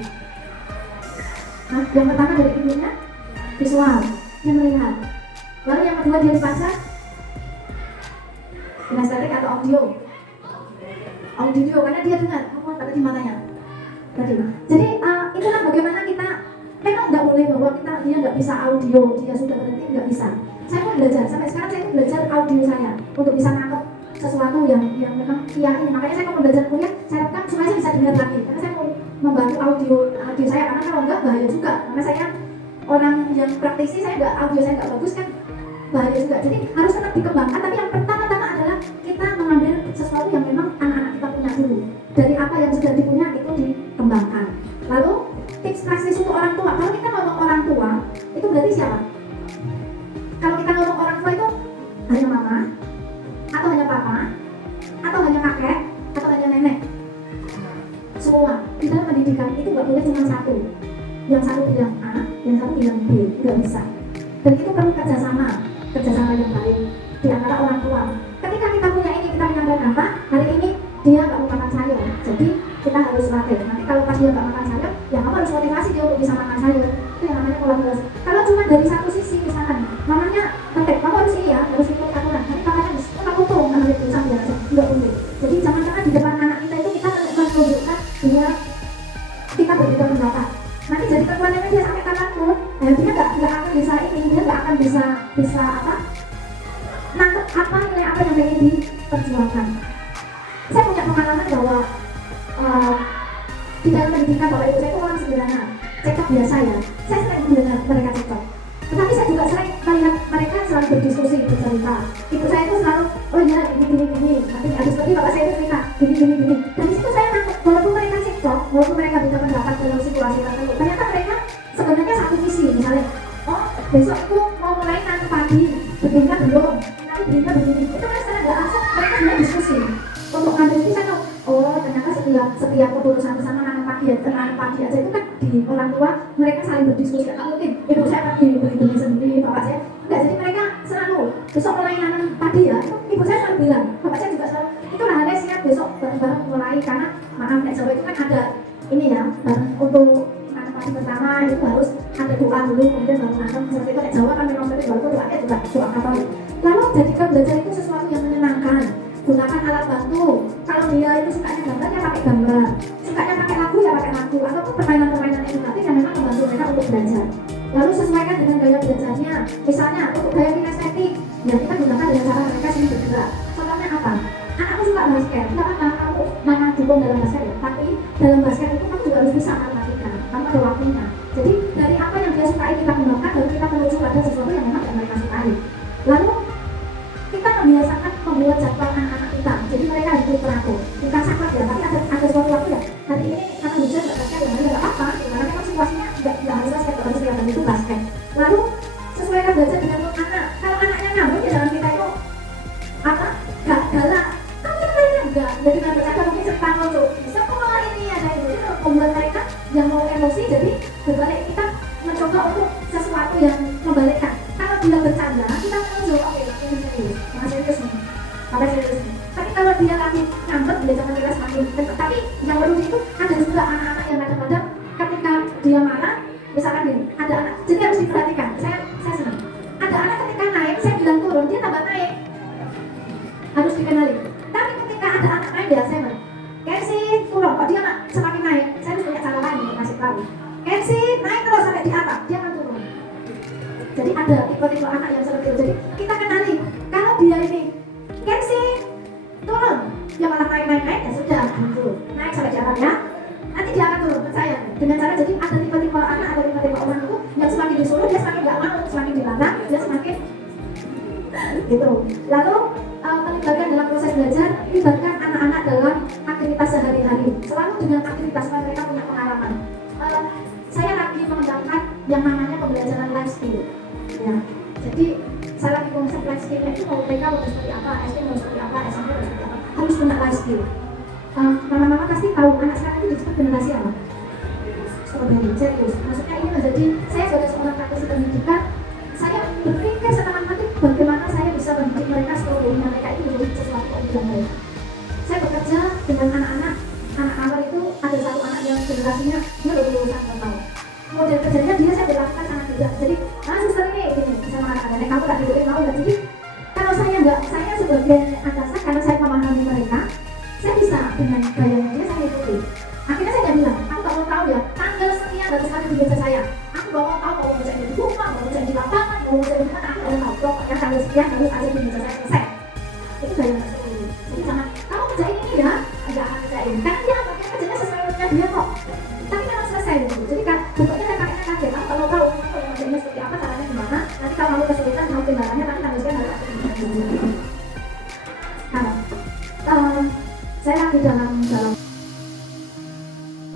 Nah, yang pertama dari videonya visual, dia melihat. Lalu yang kedua dia dipasang kinestetik atau audio, karena dia dengar, kata di matanya tadi. Jadi itulah bagaimana kita memang nggak boleh bahwa dia nggak bisa audio, dia sudah berhenti nggak bisa. Saya pun belajar sampai sekarang, saya belajar audio saya untuk bisa nangkep sesuatu yang memang iya ini. Makanya saya mau belajar kuliah, saya rekam supaya saya bisa dengar lagi, karena saya mau membantu audio saya, karena kalau enggak bahaya juga, karena saya orang yang praktisi, saya nggak audio saya nggak bagus kan bahaya juga. Jadi harus tetap dikembangkan, tapi yang pertama-tama adalah kita mengambil sesuatu yang memang anak-anak kita punya dulu. Dari apa yang sudah dipunya itu dikembangkan. Lalu tips praktis untuk orang tua. Kalau kita ngomong orang tua, itu berarti siapa? Kalau kita ngomong orang tua itu hanya mama, atau hanya papa, atau hanya kakek, atau hanya nenek. Semua di dalam pendidikan itu nggak boleh cuma satu. Yang satu bilang A, yang satu bilang B, nggak bisa. Dan itu perlu kerjasama yang baik di antara orang tua. Ketika kita punya ini, kita menyampaikan apa? Hari ini dia nggak mau makan sayur, jadi kita harus pakai. Nanti kalau pas dia nggak makan sayur, ya kamu harus motivasi dia untuk bisa makan sayur. Itu yang namanya kolaborasi. Kalau cuma dari satu sisi, misalkan mamanya penting, kamu harus ini ya, harus ikut aturan. Nanti papanya harus, kamu tuh nggak boleh berusaha biar aja, nggak boleh. Jadi jangan-jangan di depan anak kita itu kita menunjukkan bahwa kita berbeda pendapat. Nanti jadi ketuanya dia sampai kapanpun, dia nggak akan bisa ini, dia nggak akan bisa apa? Nangkep apa nilai apa yang ingin diperjuangkan. Saya punya pengalaman bahwa di dalam pendidikan bapak ibu saya itu orang sederhana, cekcok biasa ya. Saya sering mendengar mereka cekcok, tetapi saya juga sering melihat mereka selalu berdiskusi, bercerita. Ibu saya itu selalu, oh iya gini. Nanti habis pergi bapak saya itu cerita gini. Dan di situ saya nangkep, walaupun mereka cekcok, walaupun mereka bisa pendapat dalam situasi tertentu, ternyata mereka sebenarnya satu visi. Misalnya, oh besok itu mau mulai nanti pagi, berdirinya belum, nanti berdirinya begini. Itu kan secara nggak langsung mereka sebenarnya diskusi. Untuk ngambil itu saya tahu, oh ternyata setiap keputusan bersama nanam pagi aja itu kan di orang tua mereka saling berdiskusi. Nggak mungkin ibu saya pergi beli benih sendiri, bapak saya enggak. Jadi mereka selalu besok mulai nanam padi ya, itu ibu saya selalu bilang, bapak saya juga selalu, itu lahannya siap besok bareng-bareng mulai. Karena maaf nek Jawa itu kan ada ini ya, untuk nanam padi pertama itu harus ada doa dulu, kemudian baru nanam. Seperti itu nek Jawa kan memang seperti itu, doanya juga doa Katolik. Lalu jadikan belajar itu sesuatu yang menyenangkan. Gunakan alat bantu. Kalau dia itu sukanya gambar, ya pakai gambar. Sukanya pakai lagu, ya pakai lagu. Ataupun permainan-permainan edukatif yang memang membantu mereka untuk belajar. Lalu sesuaikan dengan gaya belajarnya. Misalnya untuk gaya kinestetik, ya kita gunakan dengan cara mereka sering bergerak. Contohnya apa? Anakku suka basket, tidak apa kamu mana dukung dalam basket ya. Tapi dalam basket itu kamu juga harus bisa matematika. Kamu ada waktunya. Jadi dari apa yang dia sukai kita gunakan, baru kita Lalu kita membiasakan membuat jadwal anak-anak kita, jadi mereka hidup teratur, bukan saklek ya, tapi ada suatu waktu ya, hari ini karena hujan nggak basket, ya nggak apa-apa, karena memang situasinya nggak harus basket, nggak harus kelihatan itu basket. Lalu sesuaikan belajar dengan anak, kalau anaknya ngambek ya jangan kita itu apa, nggak galak, kamu kayaknya enggak, jadi nggak bercanda mungkin cerita lucu, bisa kok ini ada itu, jadi membuat mereka yang mau emosi, jadi berbalik kita mencoba untuk sesuatu yang membalikkan. Kalau dia bercanda, kita menunjuk, oke, ini serius, jangan serius nih, sampai serius nih. Tapi kalau dia lagi ngambek, dia jangan jelas semakin. Tapi yang perlu itu ada juga anak-anak yang kadang-kadang ketika dia marah, misalkan gini, ada anak, jadi harus diperhatikan. Saya senang. Ada anak ketika naik, saya bilang turun, dia tambah naik, harus dikenali. Tapi ketika ada anak naik, ya saya bilang, Kensi turun, kok dia nggak semakin naik, saya harus punya cara lain untuk kasih tahu. Kensi naik terus sampai di atap, dia akan turun. Jadi ada tipe-tipe anak yang seperti itu. Jadi kita kenali, kalau dia ini Kensi turun, dia malah naik, ya sudah, naik sampai di atap ya. Nanti dia akan turun, percaya. Dengan cara jadi ada tipe-tipe anak atau tipe-tipe orang itu yang semakin disuruh dia semakin nggak mau, semakin dilarang dia semakin gitu. Lalu melibatkan dalam proses belajar, libatkan anak-anak dalam aktivitas sehari-hari. Selalu dengan aktivitas supaya mereka punya pengalaman. Saya lagi mengembangkan yang namanya pembelajaran life skill. Ya, jadi saya lagi konsep life skill itu mau TK mau seperti apa, SD mau seperti apa, SMP mau seperti apa, harus punya life skill. Mama-mama pasti tahu anak sekarang itu disebut generasi apa? Strawberry, serius. Maksudnya ini menjadi saya sebagai seorang praktisi pendidikan, saya berpikir setengah-setengah bagaimana saya bisa mendidik mereka strawberry mereka itu menjadi sesuatu keunggulan mereka. Saya bekerja dengan anak-anak, anak awal itu ada satu anak yang generasinya dia lulusan tahun. Model kerjanya dia saya berlakukan sangat bijak. Jadi, suster ini gini, sama anak-anak kamu tak hidup mau nggak? Jadi, kalau saya sebagai atasan karena saya memahami mereka, saya bisa dengan gayanya dia saya ikuti. Akhirnya saya nggak bilang, aku nggak mau tahu ya tanggal sekian harus hari di meja saya. Aku nggak mau tahu mau baca di rumah, mau baca di lapangan, mau baca di mana. Aku nggak tahu. Pokoknya tanggal sekian harus ada di meja saya selesai. Itu gaya masuk ini. Jadi jangan kamu kerjain ini ya, nggak akan kerjain. Karena dia bagian kerjanya sesuai dengan dia kok. Tapi memang selesai gitu. Jadi kan bentuknya saya pakainya kaget. Aku kalau tahu kerjanya seperti apa, caranya gimana. Nanti kalau kamu kesulitan, kamu kendalanya, nanti tanggal sekian harus ada di meja. Saya lagi dalam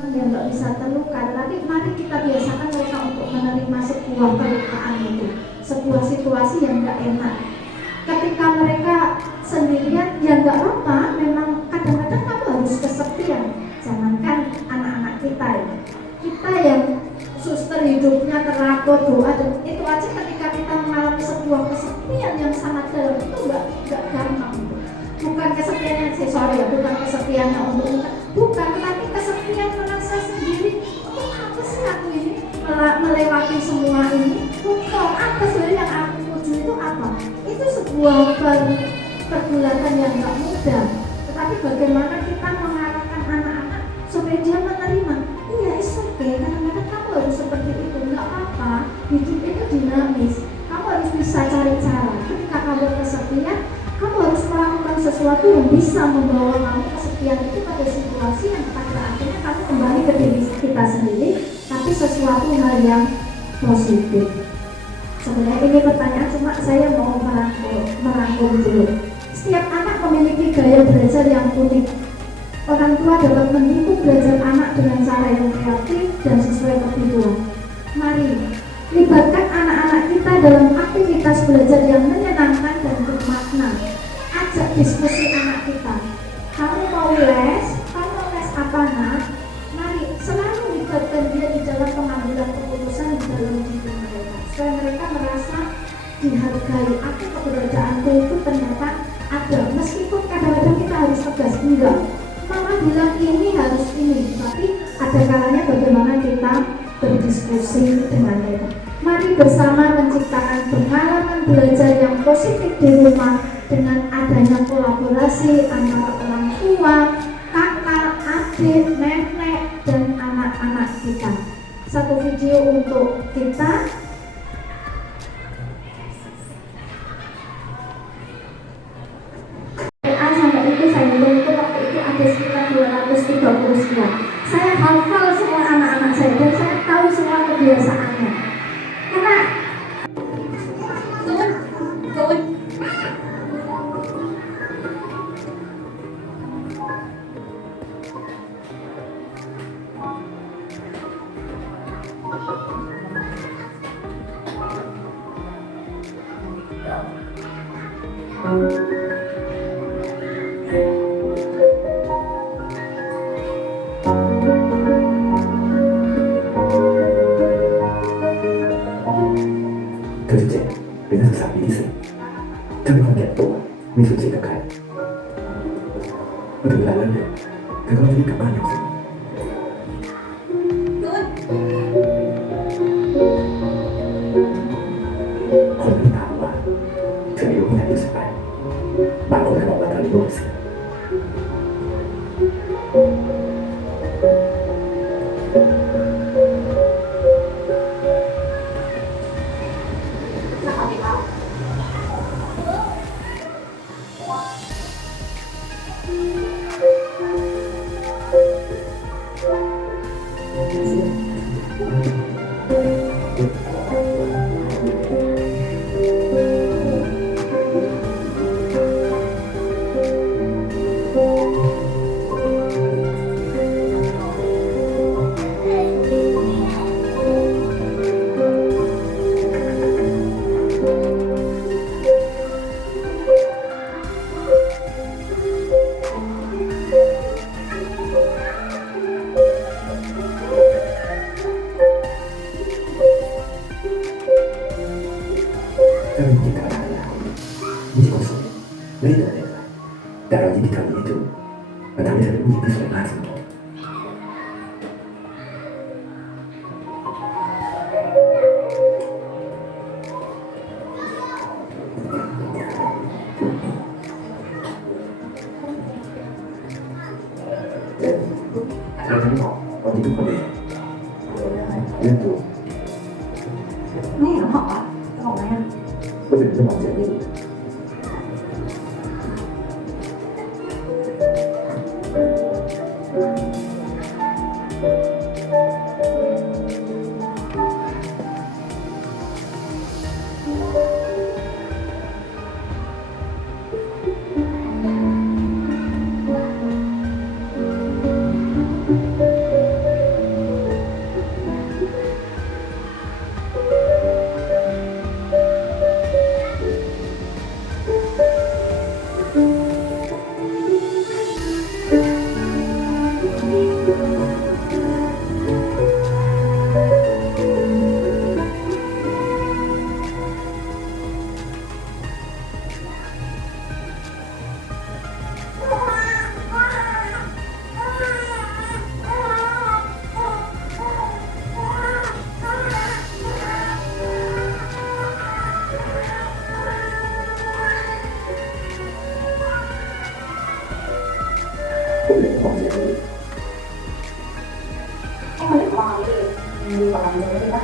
yang nggak bisa terluka, tapi mari kita biasakan mereka untuk menerima sebuah terlukaan itu, sebuah situasi yang nggak enak. Ketika mereka sendirian, ya nggak apa, memang kadang-kadang kamu harus kesepian. Jangankan anak-anak kita yang suster hidupnya teratur doa, dan itu aja ketika kita mengalami sebuah kesepian yang sangat dalam itu nggak gampang. Bukan kesepian yang bukan kesepian yang bukan, tetapi kesepian merasa sendiri. Oh, apa sih aku ini melewati semua ini? Oh, apa sebenarnya yang aku tuju itu apa? Itu sebuah pergulatan yang nggak mudah. Tetapi bagaimana kita mengarahkan anak-anak supaya dia menerima? Iya, it's okay. Kadang-kadang kamu harus seperti itu, nggak apa-apa. Hidup itu dinamis. Kamu harus bisa cari cara. Ketika kamu kesepian, kamu harus melakukan sesuatu yang bisa membawa kamu kesepian itu pada situasi yang pada akhirnya kamu kembali ke diri kita sendiri, tapi sesuatu hal yang positif. Sebenarnya ini pertanyaan, cuma saya mau merangkum dulu. Setiap anak memiliki gaya belajar yang unik. Orang tua dapat mendukung belajar anak dengan cara yang kreatif dan sesuai kebutuhan. Mari libatkan anak-anak kita dalam aktivitas belajar yang menyenangkan dan bermakna. Ajak diskusi anak kita. Kamu mau les? Kamu mau les apa nak? Mari selalu libatkan dia di dalam pengambilan keputusan di dalam diri mereka, supaya mereka merasa dihargai. Aku keberadaanku itu ternyata ada, meskipun kadang-kadang kita harus tegas, enggak. Mama bilang ini harus ini, tapi ada kalanya bagaimana kita berdiskusi dengan mereka. Mari bersama menciptakan pengalaman belajar yang positif di rumah dengan adanya kolaborasi antara orang tua, kakak, adik, nenek, dan anak-anak kita. Satu video untuk kita. Sampai itu saya hitung waktu itu ada sekitar 230 sekian. Saya hafal semua anak-anak saya dan saya tahu semua kebiasaannya. Karena เธอ17เป็นนักศึกษาปีที่4เธอเป็นคนแก่ตัวมีสุจริตกับใครเมื่อถึงเวลาเลิกเรียนเธอก็ต้องรีบกลับบ้านอย่างสิคนที่ถามว่าเธออายุเท่าไหร่18บางคนก็บอกว่าเธออายุ60ถ้าเป็นจิตธรรมดาแล้วไม่ใช่คนสวยไม่ได้เดินเลยแต่เรายิ้มที่เธอมีให้ดูมันทำให้เธอเป็นผู้หญิงที่สวยมากเสมอเราจะไม่บอกตอนที่ทุกคนเรื่องตัว ไม่เห็นหรอจะบอกไหมอ่ะ ก็เป็นเรื่องของเจนนี่ก็เป็นเรื่องของเจนนี่ ให้มันเห็นความเลยมีความเลยนะ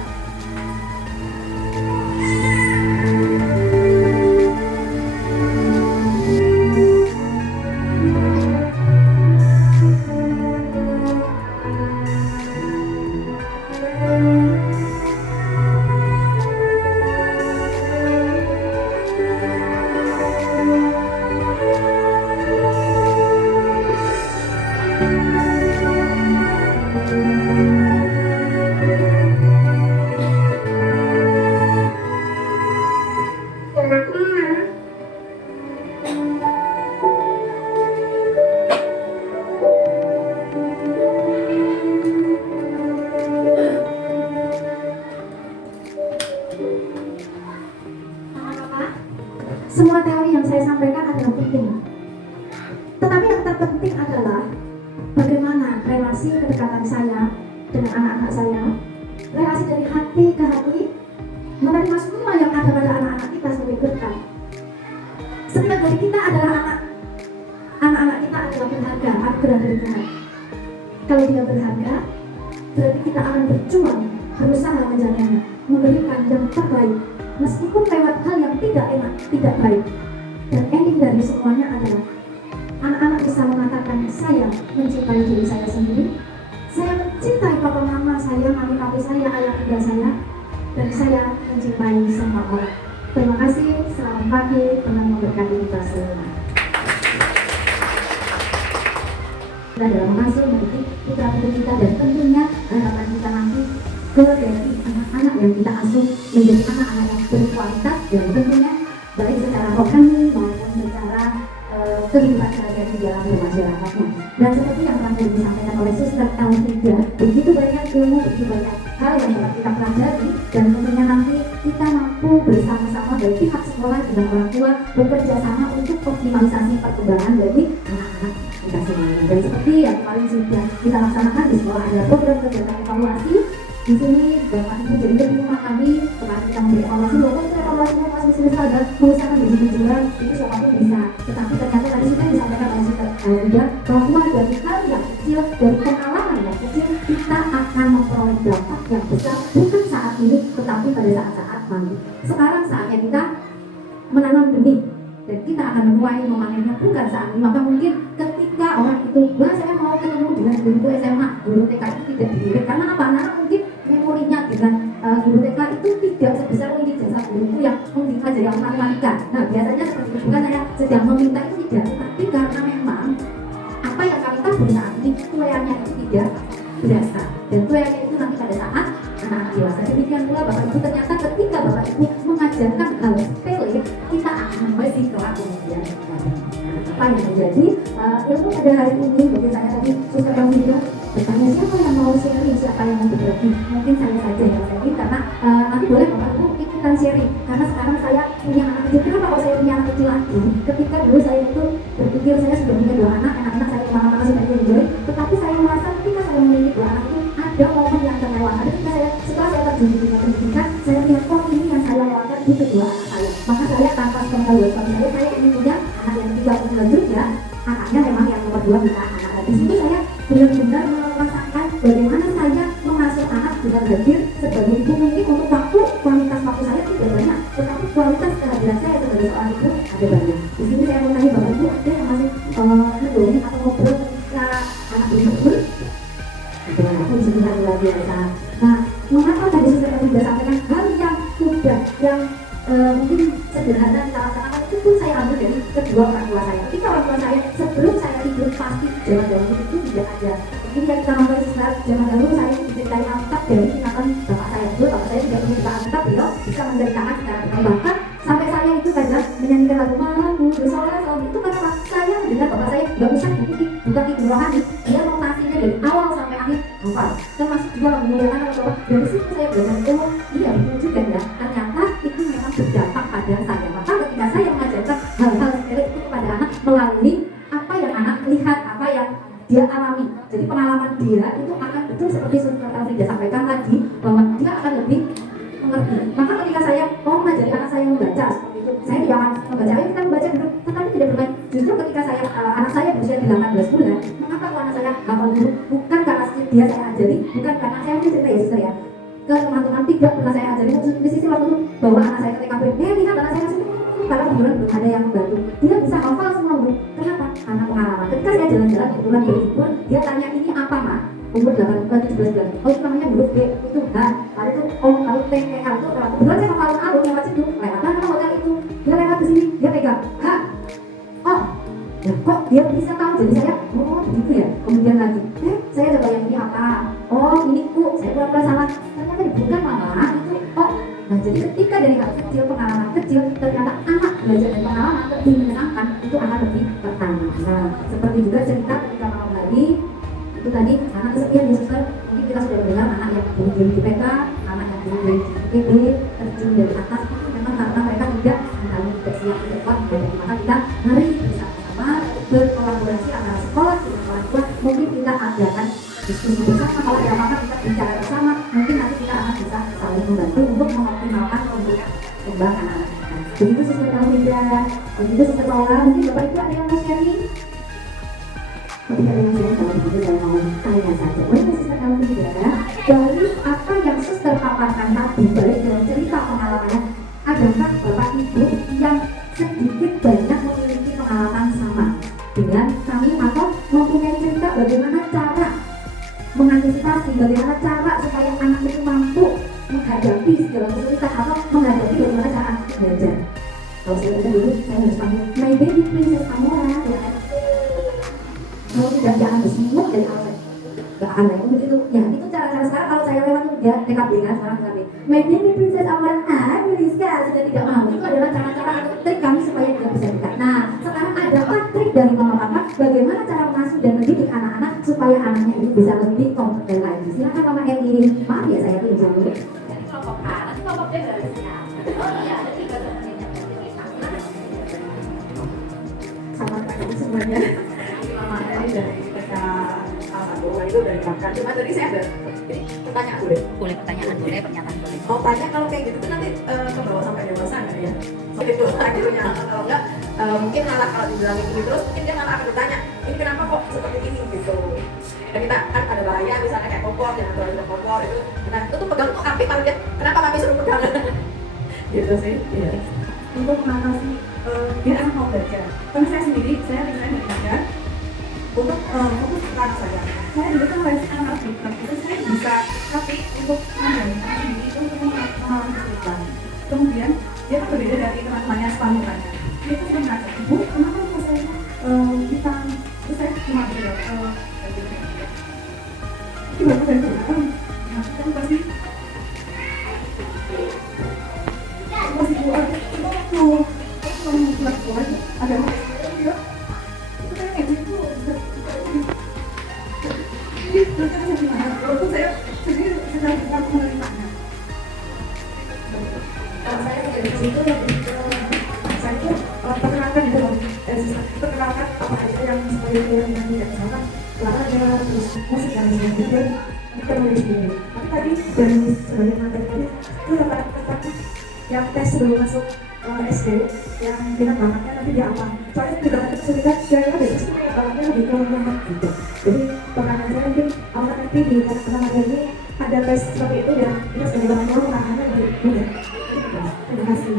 Semua teori yang saya sampaikan adalah penting. Tetapi yang terpenting adalah bagaimana relasi kedekatan saya dengan anak-anak saya, relasi dari hati ke hati, menerima semua yang ada pada anak-anak kita sebagai berkat. Setiap dari kita adalah anak-anak kita adalah berharga, anugerah dari Tuhan. Kalau dia berharga, berarti kita akan berjuang, berusaha menjaganya, memberikan yang terbaik. Meskipun lewat hal yang tidak enak, tidak baik. Dan ending dari semuanya adalah anak-anak bisa mengatakan saya mencintai diri saya sendiri, saya mencintai papa mama saya, mami papi saya, ayah bunda saya, dan saya mencintai semua orang. Terima kasih, selamat pagi, Tuhan memberkati kita semua. Kita dalam mengasuh, mendidik putra-putri kita, dan tentunya harapan kita nanti dari anak-anak yang kita asuh menjadi anak-anak yang berkualitas dan tentunya baik secara rohani maupun dan tentunya nanti kita mampu bersama-sama dari pihak sekolah dengan orang tua bekerja sama untuk optimalisasi perkembangan dari anak-anak kita semuanya. Dan seperti yang kemarin sudah kita laksanakan di sekolah, ada program kegiatan evaluasi. Di sini Bapak Ibu jadi lebih rumah kami kemarin kita memberi evaluasi, walaupun itu evaluasinya masih bisa ada mengusahakan biji-bijian itu siapapun bisa, tetapi ternyata tadi sudah disampaikan oleh Sister juga bahwa dari hal yang kecil, dari pengalaman yang kecil kita akan memperoleh dampak yang besar, bukan saat ini tetapi pada saat-saat nanti. Sekarang saatnya kita menanam benih dan kita akan menuai memanennya bukan saat ini. Maka mungkin ketika orang itu, wah saya mau ketemu dengan guru SMA, guru TK itu tidak dilirik karena apa? Karena mungkin memorinya dengan guru TK itu tidak sebesar ini jasa guruku yang mempelajari matematika. Nah biasanya seperti itu, bukan saya sedang meminta itu tidak, tapi karena memang apa yang kami tahu saat ini tuayannya itu tidak berasa, dan tuayannya itu nanti pada saat anak-anak dewasa. Demikian pula Bapak Ibu, ternyata ketika Bapak Ibu mengajarkan hal sepele, kita akan masih kelak kemudian apa yang terjadi. Ilmu pada hari ini mungkin saya tadi sudah juga bertanya siapa yang mau sharing, siapa yang mau berbagi. Mungkin saya saja yang sharing karena nanti boleh Bapak Ibu ikutan sharing, karena sekarang saya punya anak kecil. Kenapa kalau saya punya anak kecil lagi? Ketika dulu saya itu berpikir saya sudah punya 2 anak, anak-anak saya kemana-mana sudah enjoy, tetapi saya merasa ketika saya memiliki 2 anak itu ada momen yang terlewat. Ada ketika saya, setelah saya terjun di dunia pendidikan, saya lihat oh ini yang saya lewatkan di kedua anak saya. Maka saya tanpa sepengetahuan suami saya ingin punya anak yang 3 juga, anaknya memang yang nomor 2 kita anak. Di situ saya benar-benar merasakan bagaimana saya mengasuh anak dengan hadir sebagai ibu. Mungkin untuk waktu, kualitas waktu saya tidak banyak, tetapi kualitas kehadiran saya sebagai seorang ibu ada banyak. Di sini saya mau tanya Bapak Ibu, ada yang masih mendorong atau ngobrol ketika anak berumur? Dengan aku disini luar biasa. Nah, mengapa tadi saya sudah sampaikan hal yang mudah, yang mungkin sederhana kita laksanakan, itu pun saya ambil dari kedua orang tua saya. Ketika orang tua saya sebelum saya tidur pasti zaman dahulu itu tidak ada. Mungkin yang kita makan sebentar zaman dahulu saya diceritain Alkitab dari ingatan bapak saya dulu. Bapak saya tidak punya Alkitab, beliau bisa menceritakan secara dengan bahkan sampai saya itu kadang menyanyikan lagu malamku bersolat itu karena saya mendengar bapak saya nggak usah bukan ibu rohani, dia notasinya dari awal sampai akhir hafal, termasuk juga memuliakan Allah Bapa. Dari situ saya belajar oh iya betul juga ya, ternyata itu memang berdampak pada saya. Maka ketika saya mengajarkan hal-hal sepele itu kepada anak melalui apa yang anak lihat, apa yang dia alami, jadi pengalaman dia itu akan betul seperti Saudara Elfrida sampaikan tadi, bahwa dia akan lebih mengerti. Maka ketika saya mau mengajari anak saya membaca seperti itu, saya tidak akan membaca, ayo kita membaca dulu, tetapi tidak bermain. Justru ketika saya anak saya berusia 18 bulan, mengapa kalau anak saya hafal dulu? Bukan karena dia saya ajari, bukan karena saya mungkin cerita ya suster ya, ke teman-teman tidak pernah saya ajari. Di sisi waktu itu bawa anak saya ke TKP, lihat anak saya masih karena kebetulan belum ada yang membantu, dia bisa hafal semua Bu. Kenapa? Karena pengalaman. Ketika saya jalan-jalan kebetulan di libur, dia tanya ini apa Mak? Umur 17 bulan. Oh itu namanya huruf B, itu H, lalu itu O, lalu T, E, L itu lewat. Kebetulan saya hafal A, lewat situ, lewat mana hotel itu, dia lewat ke sini, dia pegang H, oh, ya kok dia bisa tahu? Jadi saya, oh begitu ya. Kemudian lagi, saya coba yang ini apa? Oh ini Bu, saya pura-pura salah. Ternyata bukan Mama, itu oh. Nah jadi ketika dari hal kecil, pengalaman kecil, ternyata anak belajar dari pengalaman lebih menyenangkan, itu akan lebih bertambah. Nah seperti juga cerita ketika malam hari itu tadi anak kesepian ya suster. Mungkin kita sudah mendengar anak yang bunuh di PK, anak yang bunuh di PB, terjun dari atas, itu memang karena mereka tidak mengalami bersiap untuk kuat. Maka kita mari bersama-sama berkolaborasi antara sekolah dengan orang tua. Mungkin kita adakan diskusi bersama, kalau ada apa-apa kita bicara bersama. Mungkin nanti kita akan bisa saling membantu untuk mengoptimalkan kembang anak-anak kita. Begitu Sister Elfrida, begitu Sister Paula. Mungkin Bapak Ibu ada yang mau sharing? Kalau tidak ada yang sharing, kalau begitu saya mau tanya saja. Boleh Sister Elfrida, dari apa yang Sister paparkan tadi, balik dalam cerita pengalamannya, adakah Bapak Ibu yang sedikit banyak memiliki pengalaman sama dengan kami atau mempunyai cerita bagaimana cara mengantisipasi, bagaimana cara supaya anak itu mampu menghadapi segala kesulitan atau menghadapi bagaimana cara anak itu belajar. Kalau saya dulu, saya harus panggil my baby princess Amora ya. Kalau tidak jangan bersimut dari awal, gak akan baik begitu. Ya itu cara-cara sekarang kalau saya lewat ya TKB kan sekarang TKB. My baby princess Amora, Rizka sudah tidak mau. Itu adalah cara-cara atau trik kami supaya tidak bisa dekat. Nah sekarang ada trik dari mama papa bagaimana cara mengasuh dan mendidik anak-anak supaya anaknya ini bisa lebih kompeten lagi. Silakan Mama Eli. Maaf ya saya pinjam dulu. Jadi kelompok A Sama teman semuanya. Mama dari TK satu itu dari makan. Cuma tadi saya ada pertanyaan boleh. Boleh pertanyaan, boleh pernyataan, boleh. Mau tanya kalau kayak gitu tuh nanti ke bawah sampai dewasa nggak ya? Itu akhirnya kalau enggak mungkin malah kalau dibilangin ini terus mungkin dia malah akan bertanya ini kenapa kok seperti ini gitu. Dan kita kan ada bahaya misalnya kayak kompor, jangan terlalu kompor itu. Nah itu tuh pegang tuh api kalau dia kenapa mami suruh pegang? Gitu sih. Iya. Untuk mengatasi biar anak mau belajar. Karena saya sendiri, saya misalnya belajar untuk fokus ke anak saya. Saya dulu kan les anak pintar, itu saya bisa tapi untuk mengajarin anak sendiri itu untuk mengalami kesulitan. Kemudian dia kan berbeda dari teman-temannya sepanjangnya. Dia itu sudah mengatakan, Bu, kenapa kok saya kita terus saya cuma belajar ini berapa dari Quran? Nah, kan pasti buat itu membuat buat ada itu kayak gitu jadi saya gimana waktu saya sendiri sedang menerimanya Saya dari situ saya itu perkenalkan di dalam perkenalkan apa aja yang sebagai yang tidak misalkan olahraga terus musik dan sebagainya kita menulis sendiri tapi tadi dari sebagai materi tadi itu dapat yang tes sebelum masuk SD yang kita bangetnya nanti di apa soalnya tidak ada kesulitan saya ada itu bangetnya lebih ke banget gitu jadi pertanyaan saya mungkin awalnya nanti di pertama ini ada tes seperti itu dan kita sebagai orang tua makanya lebih mudah terima kasih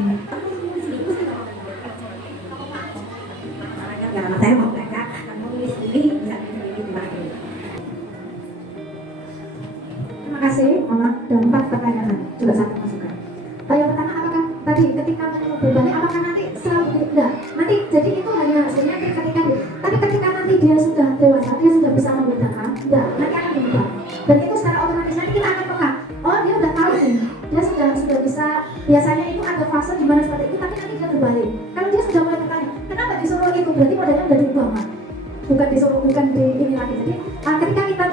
ya anak saya mau belajar menulis ini bisa dimarahin. Terima kasih, Mama. Ada 4 pertanyaan, juga 1 masukan. Yang pertama, apakah tadi ketika menemukan berbalik, apakah nanti selalu tidak? Nanti jadi itu hanya sebenarnya ketika tapi ketika nanti dia sudah dewasa, dia sudah bisa membedakan, tidak, nanti akan berubah. Dan itu secara otomatis nanti kita akan peka. Oh, dia udah tahu nih, dia sudah bisa. Biasanya itu ada fase di mana seperti itu, tapi nanti dia berbalik. Kalau dia sudah mulai bertanya, kenapa disuruh itu? Berarti modelnya udah diubah, Mak. Bukan disuruh, bukan di ini lagi. Jadi ketika kita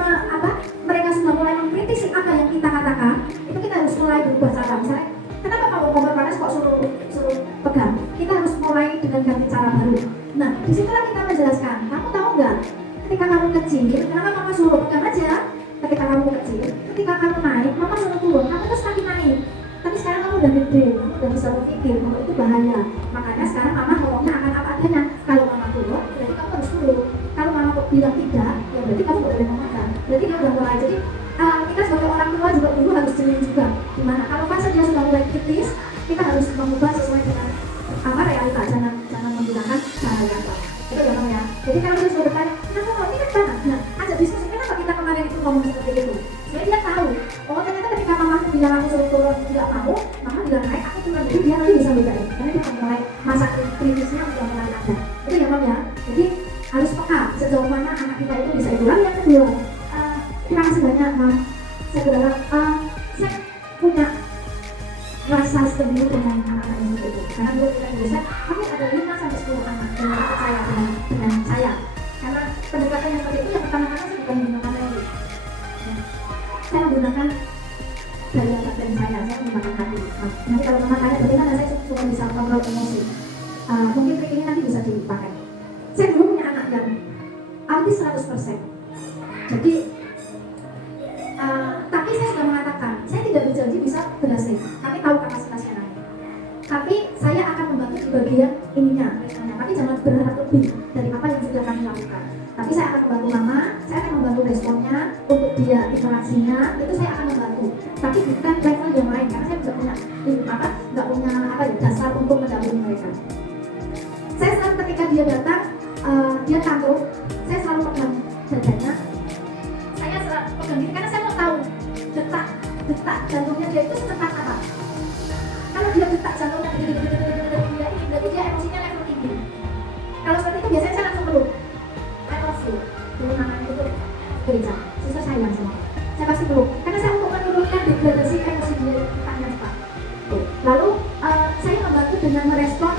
mereka sudah mulai mengkritisi apa yang kita katakan, itu kita harus mulai berubah cara. Misalnya, kenapa kamu kompor panas kok suruh pegang? Kita harus mulai dengan ganti cara baru. Nah, disitulah kita menjelaskan. Kamu tahu nggak? Ketika kamu kecil, kenapa mama suruh pegang aja? Ketika kamu kecil, ketika kamu naik, mama suruh turun. Kamu terus makin naik. Tapi sekarang kamu udah gede, kamu udah bisa berpikir bahwa itu bahaya. Makanya sekarang mama ngomongnya akan apa adanya. Kalau mama turun, berarti kamu harus turun. Kalau mama kok bilang tidak, ya berarti kamu boleh memegang. Berarti dia udah mulai. Jadi kita sebagai orang tua juga dulu harus jeli juga. Dimana kalau fase dia sudah mulai kritis, kita harus mengubah sesuai dengan realita. Jangan menggunakan cara yang salah. Itu ya Mama ya. Jadi kalau dia sudah bertanya, kenapa ini kan panas? Nah, ajak diskusi kenapa kita kemarin itu ngomong seperti itu. Supaya dia tahu, oh ternyata ketika mama bilang aku suruh turun tidak mau, mama bilang naik aku turun. Jadi dia nanti bisa bedain. Karena dia akan mulai masa kritisnya sudah mulai ada. Itu ya Mama ya. Jadi harus peka sejauh mana anak kita itu bisa itu. Lalu yang kedua, terima kasih banyak Mam. Saya berharap saya punya rasa setuju dengan anak-anak yang seperti itu. Karena dulu kita di desa, aku ada 5-10 anak yang dekat saya dengan saya. Karena pendekatan yang seperti itu yang pertama-tama saya bukan menggunakan lagi. Ya. Saya menggunakan daya batin saya menggunakan hati. Nanti kalau Mama tanya bagaimana saya cuma bisa kontrol emosi. Mungkin trik ini nanti bisa dipakai. Saya dulu punya anak yang autis 100%. Jadi tapi saya sudah mengatakan, saya tidak berjanji bisa berhasil. Kami tahu kapasitasnya nanti. Tapi saya akan membantu di bagian ininya, misalnya. Tapi jangan berharap lebih dari apa yang sudah kami lakukan. Tapi saya akan membantu Mama, saya akan membantu responnya, untuk dia interaksinya, itu saya akan membantu. Tapi bukan level yang lain, karena saya tidak punya dasar untuk mendampingi mereka. Saya selalu ketika dia datang, dia tangguh, saya selalu pegang dadanya. Saya selalu pegang ini karena saya mau tahu detak jantungnya dia itu secepat apa. Kalau dia detak jantungnya dia ini berarti dia emosinya level tinggi. Kalau seperti itu biasanya saya langsung peluk. I love you. Dulu namanya itu gereja. Sisa sayang sama. Saya pasti peluk. Karena saya untuk menurunkan degradasi emosi dia tanya cepat. Lalu saya membantu dengan merespon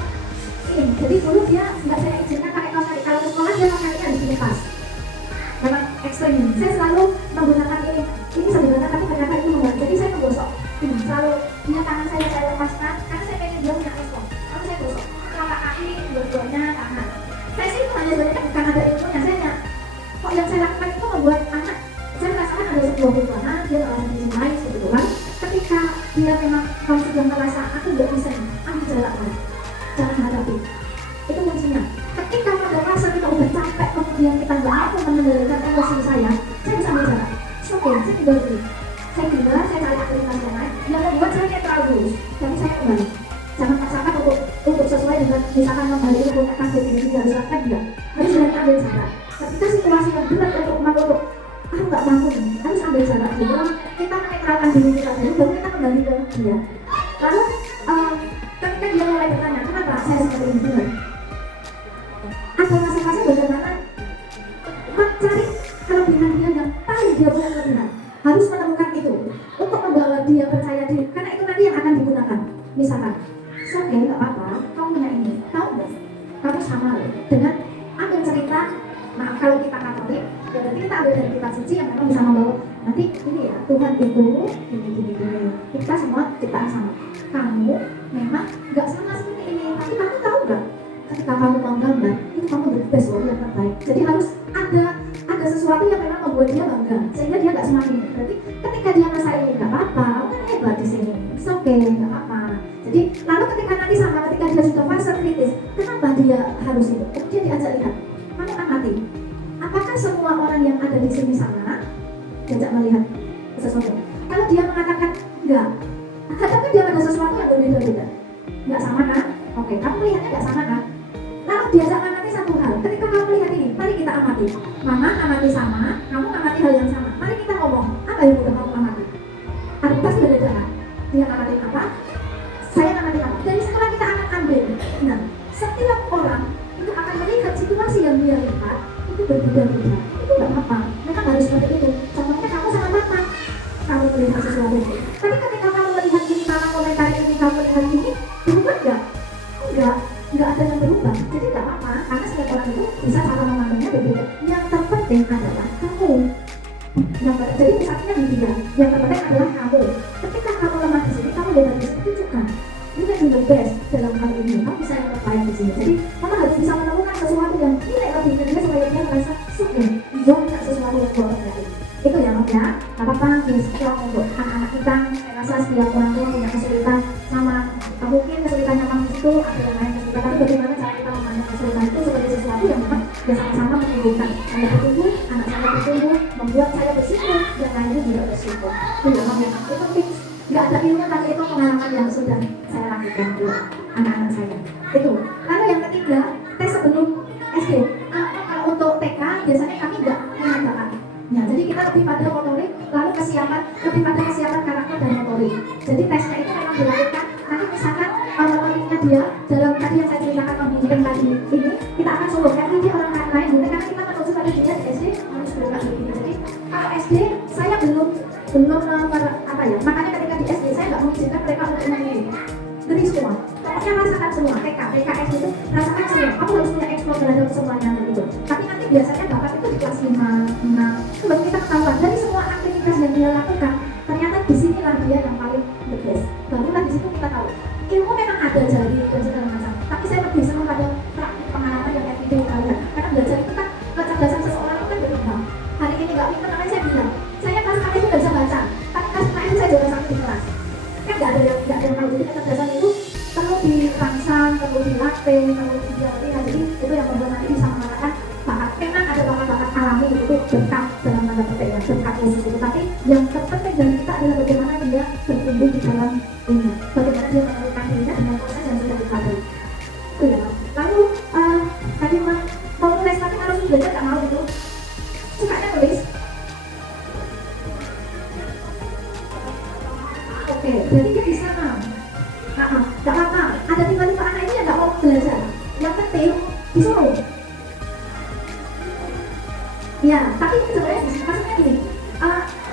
ini. Jadi dulu dia nggak saya izinkan pakai kaos kaki. Kalau ke sekolah dia pakai kaos kaki di sini pas. Memang ekstrim. Saya selalu menggunakan ini. Ini sederhana tapi ternyata itu membantu. Jadi saya menggosok. Selalu dia tangan saya lepaskan karena saya pengen sudah merasa aku nggak bisa, ambil jarak lah, jangan hadapi. Itu kuncinya. Ketika pada masa kita udah capek, kemudian kita nggak mampu mengendalikan emosi saya bisa ambil jarak. Oke, saya tinggal dulu. Saya tinggal, saya cari aktivitas yang lain yang membuat saya netral dulu. Tapi saya kembali. Jangan paksakan untuk sesuai dengan misalkan kembali untuk kasus ini harus lakukan enggak. Harus berani ambil jarak. Ketika situasi yang berat untuk aku nggak mampu nih, harus ambil jarak dulu. Kita menetralkan diri kita dulu, baru kita kembali ke dia. Lalu ketika dia mulai bertanya, kenapa saya seperti ini benar? Ada masa-masa bagaimana mencari kelebihan dia yang paling dia punya kelebihan. Harus menemukan itu untuk membawa dia percaya diri, karena itu nanti yang akan digunakan. Misalkan, oke, nggak apa-apa, kamu punya ini, tahu nggak? Kamu sama loh dengan ambil cerita. Nah, kalau kita Katolik, ya berarti kita ambil dari kitab suci yang memang bisa membawa nanti ini ya, Tuhan itu gini. Kita semua ciptaan sama. Kamu memang nggak sama seperti ini, tapi kamu tahu nggak? Ketika kamu mau gambar, itu kamu the best loh, yang terbaik. Jadi harus ada sesuatu yang memang membuat dia bangga, sehingga dia nggak semakin. Berarti ketika dia merasa ini nggak apa-apa, kan hebat di sini, it's okay, nggak apa-apa. Jadi lalu ketika nanti sama ketika dia sudah fase kritis, kenapa dia harus itu? Dia diajak lihat, kamu amati, apakah semua orang yang ada di sini sama? Diajak melihat sesuatu. Kalau dia mengatakan enggak, katakan dia ada sesuatu yang berbeda-beda, nggak sama kan? Oke, kamu melihatnya nggak sama kan? Lalu diajak amati satu hal. Ketika kamu melihat ini, mari kita amati. Mama amati sama, kamu amati hal yang sama. Mari kita ngomong, apa yang udah kamu amati? Ada pasti berbeda kan? Dia amati apa? Saya amati apa? Dari sekarang kita akan ambil. Nah, setiap orang itu akan melihat situasi yang dia lihat itu berbeda-beda. Itu nggak apa-apa. Mereka harus seperti itu. Contohnya kamu sama mama, kamu melihat sesuatu. Tapi ketika kamu melihat ini, mama komentar ini, kamu melihat ini, berubah nggak? Enggak ada yang berubah. Jadi nggak apa-apa, karena setiap orang itu bisa cara memandangnya berbeda. Yang terpenting adalah kamu. Jadi misalnya di dia, yang terpenting adalah kamu. Ketika kamu lemah di sini, kamu hebat di sini, tunjukkan. You can do the best dalam hal ini. Kamu bisa yang terbaik di sini. Jadi kamu harus bisa menemukan sesuatu yang nilai lebih ke dia supaya dia merasa suka. Jangan sesuatu yang boleh dari. Itu ya Mas ya. Nggak apa-apa, biasanya untuk anak-anak kita, saya rasa setiap orang tua punya kesulitan sama. Mungkin kesulitannya memang itu ada yang lain kesulitan, tapi bagaimana cara kita memandang kesulitan itu sebagai sesuatu yang memang ya sama-sama menumbuhkan. Saya bertumbuh, anak saya bertumbuh, membuat saya bersyukur dan lainnya juga bersyukur. Itu ya Mas ya. Itu tips. Nggak ada ilmu, tapi itu pengalaman yang sudah saya lakukan buat anak-anak saya. Itu. Lalu yang ketiga, tes sebelum SD. Kalau untuk TK biasanya kami nggak mengadakan. Ya, jadi kita lebih pada motorik, lalu lebih pada kesiapan karakter dan motorik. Jadi tesnya itu memang dilakukan. Nanti misalkan motoriknya dia dalam tadi yang saya ceritakan membimbing tadi ini, kita akan suruh karena dia orang lain juga karena kita menuju pada dia di SD harus bergerak begini. Jadi kalau SD saya belum apa ya, makanya ketika di SD saya nggak mengizinkan mereka untuk memilih. Jadi semua, pokoknya rasakan semua. TK SD itu rasakan semua. Kamu harus punya eksplor terhadap semuanya gitu. Tapi nanti biasanya bakat itu di kelas 5, 6. Itu baru kita ketahuan dari semua aktivitas yang dia lakukan. Ternyata di sinilah dia yang paling the best. Barulah di situ kita tahu. Ilmu memang ada jadi dan segala macam. Tapi saya lebih senang pada praktik pengalaman yang everyday kalian. Karena belajar itu kan kecerdasan seseorang itu kan berkembang. Hari ini nggak pintar, makanya saya bilang, saya kelas 6 itu nggak bisa baca. Tapi kelas 6 itu saya juara 1 di kelas. Kan nggak ada yang tahu. Jadi kecerdasan itu perlu dirangsang, perlu dilatih, perlu dilatih. Jadi itu yang membuat nanti bisa mengatakan bakat. Memang ada bakat-bakat alami itu berkat dalam tanda petik ya, berkat khusus itu. Tapi yang terpenting dari kita adalah bagaimana dia bertumbuh di dalam ini. Bagaimana dia menemukan dirinya dengan proses yang sudah dilalui. Itu ya. Lalu tadi mau nulis tapi harus belajar nggak mau itu. Sukanya nulis. Oke, jadi dia bisa mau. Nggak apa-apa. Ada tiba-tiba anak ini yang nggak mau belajar. Yang penting disuruh. Ya, tapi sebenarnya maksudnya gini.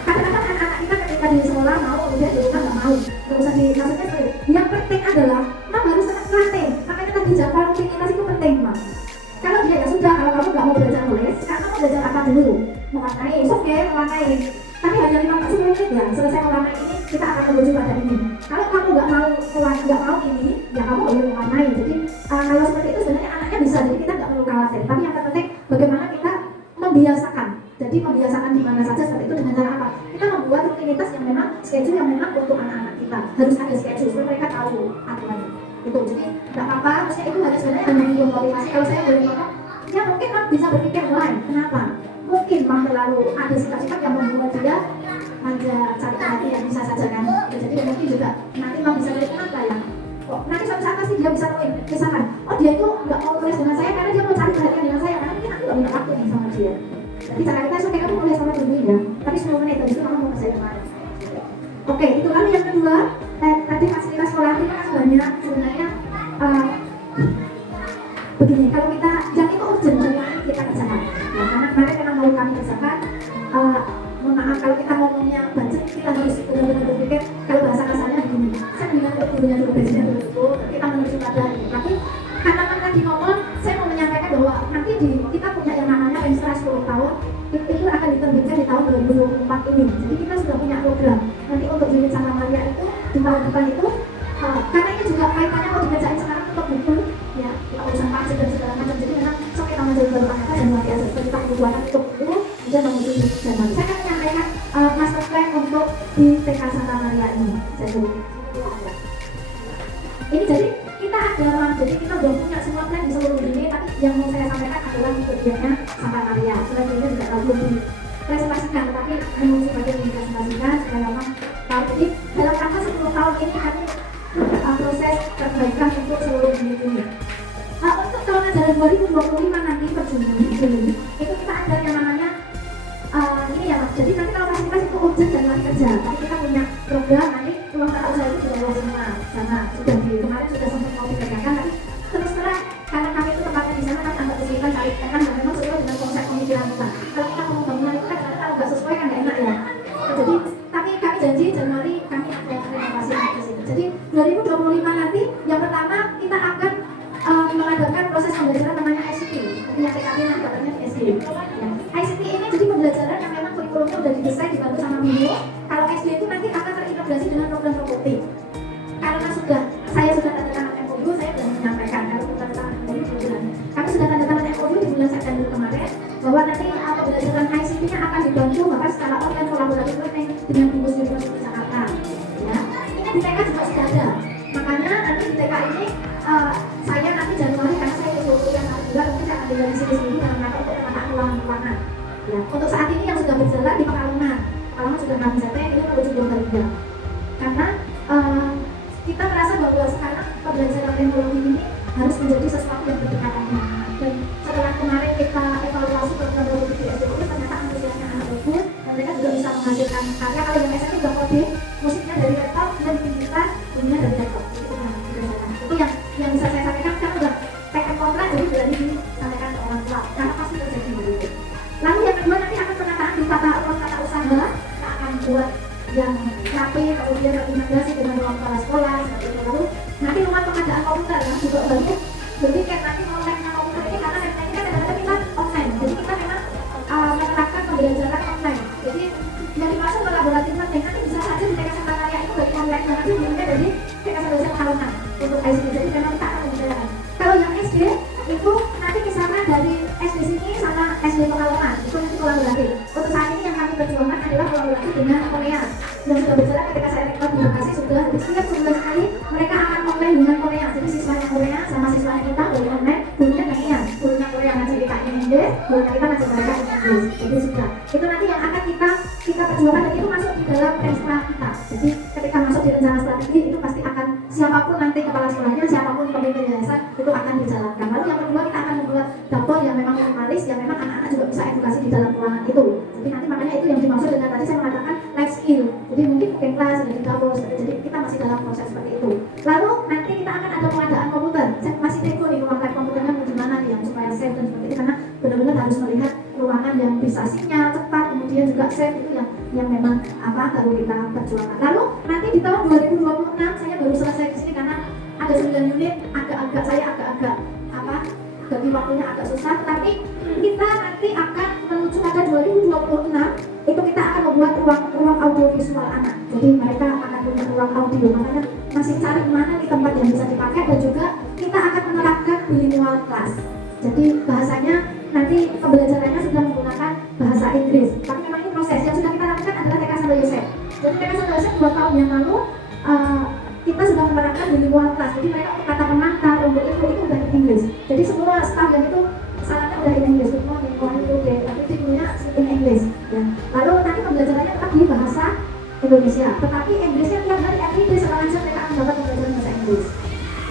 Kadang-kadang anak-anak kita ketika di sekolah mau, kemudian di rumah nggak mau. Nggak usah maksudnya seperti yang penting adalah Mam harus latih. Makanya tadi jadwal rutinitas itu penting, Mam. Kalau dia ya sudah, kalau kamu nggak mau belajar nulis, sekarang kamu belajar apa dulu? Mewarnai, oke, mewarnai. Tapi hanya 5-10 menit ya, selesai mewarnai ini kita akan menuju pada ini. Kalau kamu nggak mau ini, ya kamu boleh mewarnai. Jadi kalau seperti itu sebenarnya anaknya bisa, jadi kita nggak perlu khawatir. Tapi yang terpenting bagaimana kita membiasakan. Jadi membiasakan di mana saja seperti itu dengan cara apa? Kita membuat rutinitas yang memang schedule yang memang untuk anak-anak kita. Harus ada schedule. gitu. Jadi nggak apa-apa, maksudnya itu hanya sebenarnya hanya untuk motivasi. Kalau saya boleh ngomong, ya mungkin Mam bisa berpikir lain. Kenapa? Mungkin Mam terlalu ada sikap-sikap yang membuat dia manja cari perhatian, bisa saja kan. Jadi mungkin juga nanti Mam bisa lihat kenapa ya. Kok nanti suatu saat pasti dia bisa nemuin, misalkan, oh dia itu nggak mau nulis dengan saya karena dia mau cari perhatian dengan saya, karena mungkin aku nggak minta waktu nih sama dia. Jadi cara kita oke kamu nulis sama dulu ya, tapi 10 menit habis itu kamu mau kerjain kemarin. Oke, itu lalu yang kedua, tadi fasilitas sekolah itu kan banyak sebenarnya. Begini, kalau kita yang itu urgent jangan kita kerjakan. Ya, karena kemarin memang mau kami kerjakan. Mohon maaf kalau kita ngomongnya budget, kita harus benar-benar berpikir kalau bahasa kasarnya begini. Saya bilang untuk gurunya dulu, gajinya dulu, kita menuju pada ini. Tapi karena kan tadi ngomong, saya mau menyampaikan bahwa nanti kita punya yang namanya Penstra 10 tahun, itu akan diterbitkan di tahun 2024 ini. Jadi kita sudah punya program. Nanti untuk unit Santa Maria itu di tahun depan itu, karena ini juga kaitannya mau dikerjain sekarang untuk buku, ya, kita urusan pajak dan segala macam. Jadi memang sampai tanggal Januari kita Januari aja kita kebutuhan untuk buku dan menuju Januari. Saya akan menyampaikan master plan untuk di TK Santa Maria ini. Ini jadi kita ada, jadi kita belum punya semua plan di seluruh dunia, tapi yang mau saya sampaikan adalah tujuannya Santa Maria. Sudah juga tidak terlalu dipresentasikan, tapi hanya sebagai dipresentasikan supaya memang tahu. Jadi dalam rangka 10 tahun ini kami proses perbaikan untuk seluruh unit. Untuk tahun ajaran 2025 nanti per Juni itu kita ada yang namanya ini ya Mas. Jadi nanti kalau fasilitas itu urgent dan lagi kerja, tapi kita punya program nanti ruang tata usaha itu sudah semua sama sudah di kemarin sudah sempat mau dikerjakan, tapi terus terang karena kami itu tempatnya di sana kami agak kesulitan cari tekan dan memang sesuai dengan konsep pemikiran kita. Kalau kita mau bangunan itu kan kalau nggak sesuai kan nggak enak ya. Jadi tapi kami janji Januari kami ada renovasi di sini. Jadi 2025 nanti yang pertama kita akan mengadakan proses pembelajaran namanya ICT. Jadi yang TKP nanti dapatnya di SD. Ya. ICT ini jadi pembelajaran yang memang kurikulumnya sudah didesain dibantu sama Mino. Kalau SD itu nanti akan terintegrasi dengan program robotik. Karena saya sudah tanda tangan MOU, saya sudah menyampaikan kalau tanda tangan MOU di bulan. Kami sudah tanda tangan MOU di bulan September kemarin bahwa nanti pembelajaran ICT-nya akan dibantu bahkan secara online kolaboratif dengan Bungkus Universitas Jakarta. Ya. Ini di TK juga sudah ada. Makanya nanti di TK ini saya nanti Januari karena saya ikut kuliah juga mungkin saya akan dari sini dalam rangka untuk penataan ruangan. Ya, untuk saat ini yang sudah berjalan di Pekalongan sudah kami setting itu menuju Purbalingga. Karena kita merasa bahwa sekarang pembelajaran teknologi ini harus menjadi sesuatu yang berdekatannya. Dan setelah kemarin kita evaluasi program robotik di SD itu ternyata antusiasnya anak bagus dan mereka juga bisa menghasilkan karya. Kalau yang SMP juga kode musiknya dari laptop dan kita punya dari laptop. Itu yang bisa saya sampaikan kan udah TM kontrak jadi berani disampaikan ke orang tua karena pasti terjadi begitu. Lalu yang kedua nanti akan penataan di tata usaha, kita akan buat yang rapi, kemudian terintegrasi dengan ruang kepala sekolah seperti itu. Lalu nanti rumah pengadaan komputer yang juga baru. Jadi kayak nanti kontennya komputer ini karena ini kan kadang-kadang kita online, jadi kita memang menerapkan pembelajaran online. Jadi yang dimaksud kolaboratif nanti bisa saja di TK Santa Maria itu dari online dan nanti dimulai dari TK Santa Pekalongan untuk ICT. Jadi memang kita akan membicarakan. Kalau yang SD itu nanti misalnya dari SD sini sama SD Pekalongan itu nanti kolaboratif. Untuk saat ini yang kami perjuangkan adalah kolaboratif dengan Korea. Yang sudah berjalan ketika saya rektor di Bekasi sudah setiap sebulan sekali mereka akan online dengan Korea. Jadi siswanya Korea sama siswanya kita dari online gurunya Korea. Gurunya Korea ngajar kita in English, gurunya kita ngajar mereka in English. Jadi sudah. Itu nanti yang akan kita perjuangkan dan itu masuk di dalam Penstra kita. Jadi ketika masuk di rencana strategi itu pasti akan siapapun nanti kepala sekolahnya, siapapun pemimpin yayasan itu akan dijalankan. Lalu yang kedua kita akan membuat dapur yang memang minimalis, yang memang anak-anak juga bisa edukasi di dalam ruangan itu. Jadi nanti makanya itu yang dimaksud dengan tadi saya mengatakan life skill. Jadi mungkin kelas ada di dapur, jadi kita masih dalam proses seperti itu. Lalu nanti kita akan ada pengadaan komputer. Saya masih nego nih ruang lab komputernya mau gimana nih yang supaya safe dan seperti itu karena benar-benar harus melihat ruangan yang bisa sinyal cepat, kemudian juga safe itu yang memang baru kita perjuangkan. Lalu nanti di tahun 2026 saya baru selesai di sini karena ada 9 unit, agak-agak bagi waktunya agak susah, tapi kita nanti akan menuju pada 2026 itu kita akan membuat ruang audio visual anak. Jadi mereka akan punya ruang audio, makanya masih cari mana nih tempat yang bisa dipakai dan juga kita akan menerapkan bilingual class. Jadi bahasanya nanti pembelajarannya sudah menggunakan bahasa Inggris. Tapi memang ini proses yang sudah kita lakukan adalah TK Santo Yosef. Jadi TK Santo Yosef 2 tahun yang lalu kita sudah menerapkan diterapkan di lingkungan kelas. Jadi mereka kata pengantar untuk itu udah in English. Jadi semua staff dan itu sangatnya udah in English. Semua lingkungan itu tapi punya in English. Ya. Lalu nanti pembelajarannya tetap di bahasa Indonesia, tetapi Inggrisnya tiap hari everyday sekarang saja mereka akan dapat pembelajaran bahasa Inggris.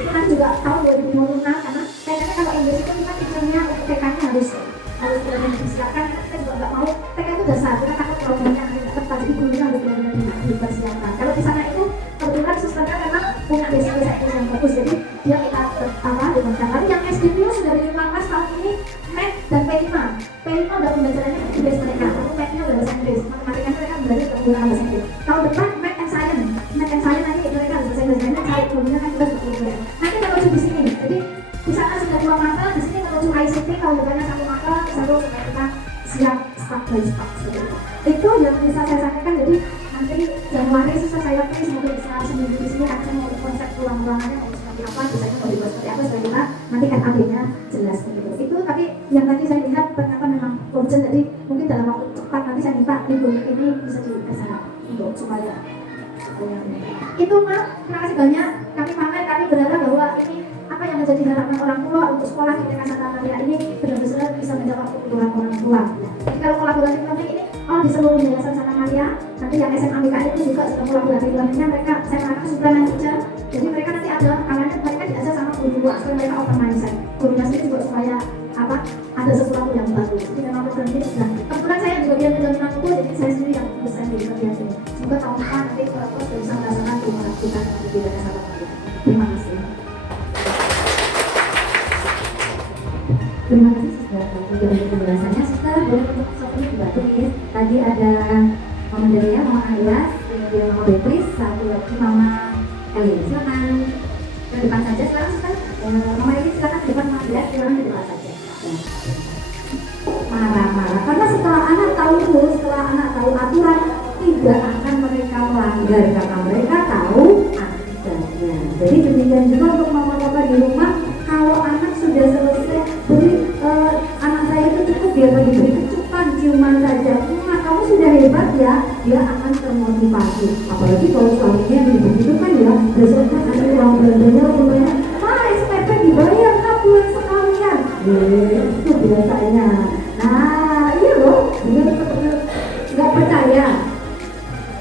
Itu nanti juga tahun 2026 karena kayaknya kalau Inggris itu kan tujuannya untuk TK-nya harus benar-benar disiapkan. Kita juga nggak mau TK itu dasar, kita takut programnya nggak tepat, jadi gurunya harus benar-benar dipersiapkan. Kalau di sana itu kebetulan susternya memang punya basic bahasa Inggris yang bagus, jadi dia kita dengan tapi yang SD itu sudah dari 5 kelas tahun ini Math dan P5 udah pembelajarannya di base mereka, tapi Math-nya udah bahasa Inggris, matematikanya mereka belajar menggunakan bahasa Inggris. Tahun depan Math and Science nanti mereka harus bahasa Inggris, karena cari gurunya kan kita juga boleh. Nanti menuju di sini, jadi di sana sudah 2 mata, di sini menuju ICT tahun depannya 1 mata, selalu supaya kita siap start by start. Itu yang bisa saya sampaikan. Jadi nanti Januari susah saya pilih, semoga bisa seminggu di sini akan mau konsep ulang-ulangannya mau seperti apa, biasanya mau dibuat seperti apa supaya kita nanti RAB-nya jelas begitu. Itu tapi yang tadi saya lihat ternyata memang urgent, jadi mungkin dalam waktu cepat nanti saya minta minggu ini bisa dilaksanakan untuk supaya itu Mak. Terima kasih banyak. Kami pamit, kami berharap bahwa ini apa yang menjadi harapan orang tua untuk sekolah di TK Santa Maria ini benar-benar bisa menjawab kebutuhan orang tua. Jadi kalau kolaborasi learning ini di seluruh yayasan Santa Maria, nanti yang SMA BKI itu juga sudah kolaborasi learningnya, mereka saya mengatakan suplemen teacher. Jadi mereka nanti ada kalanya mereka diajar sama guru supaya mereka open mindset. Gurunya sendiri juga supaya ada sesuatu yang baru. Jadi memang program ini sudah kebetulan saya juga bagian penjaminan itu, jadi saya sendiri yang desain di bagian ini. Semoga tahun depan nanti terus bisa merasakan keinginan kita di TK Santa Maria. Terima kasih. Terima kasih sudah untuk penjelasannya. Suster, boleh untuk sopnya dibantu ya. Tadi ada Mama Delia, Mama Ayas, kemudian Mama Beatrice, satu lagi Mama Eli. Silakan ke depan saja sekarang Suster. Mama Eli silakan ke depan, Mama Ayas silakan ke depan saja. Marah-marah karena setelah anak tahu rules, setelah anak tahu aturan, tidak akan mereka melanggar karena mereka tahu aturannya. Jadi demikian juga untuk mama papa di rumah, kalau anak sudah selesai beri anak saya itu cukup dia diberi kecupan ciuman saja, kamu sudah hebat ya, dia akan termotivasi. Apalagi kalau suaminya begitu kan ya, besoknya ada uang belanjanya lebih banyak, SPP dibayar kan bulan sekalian, itu biasanya. Nah iya loh, nggak percaya.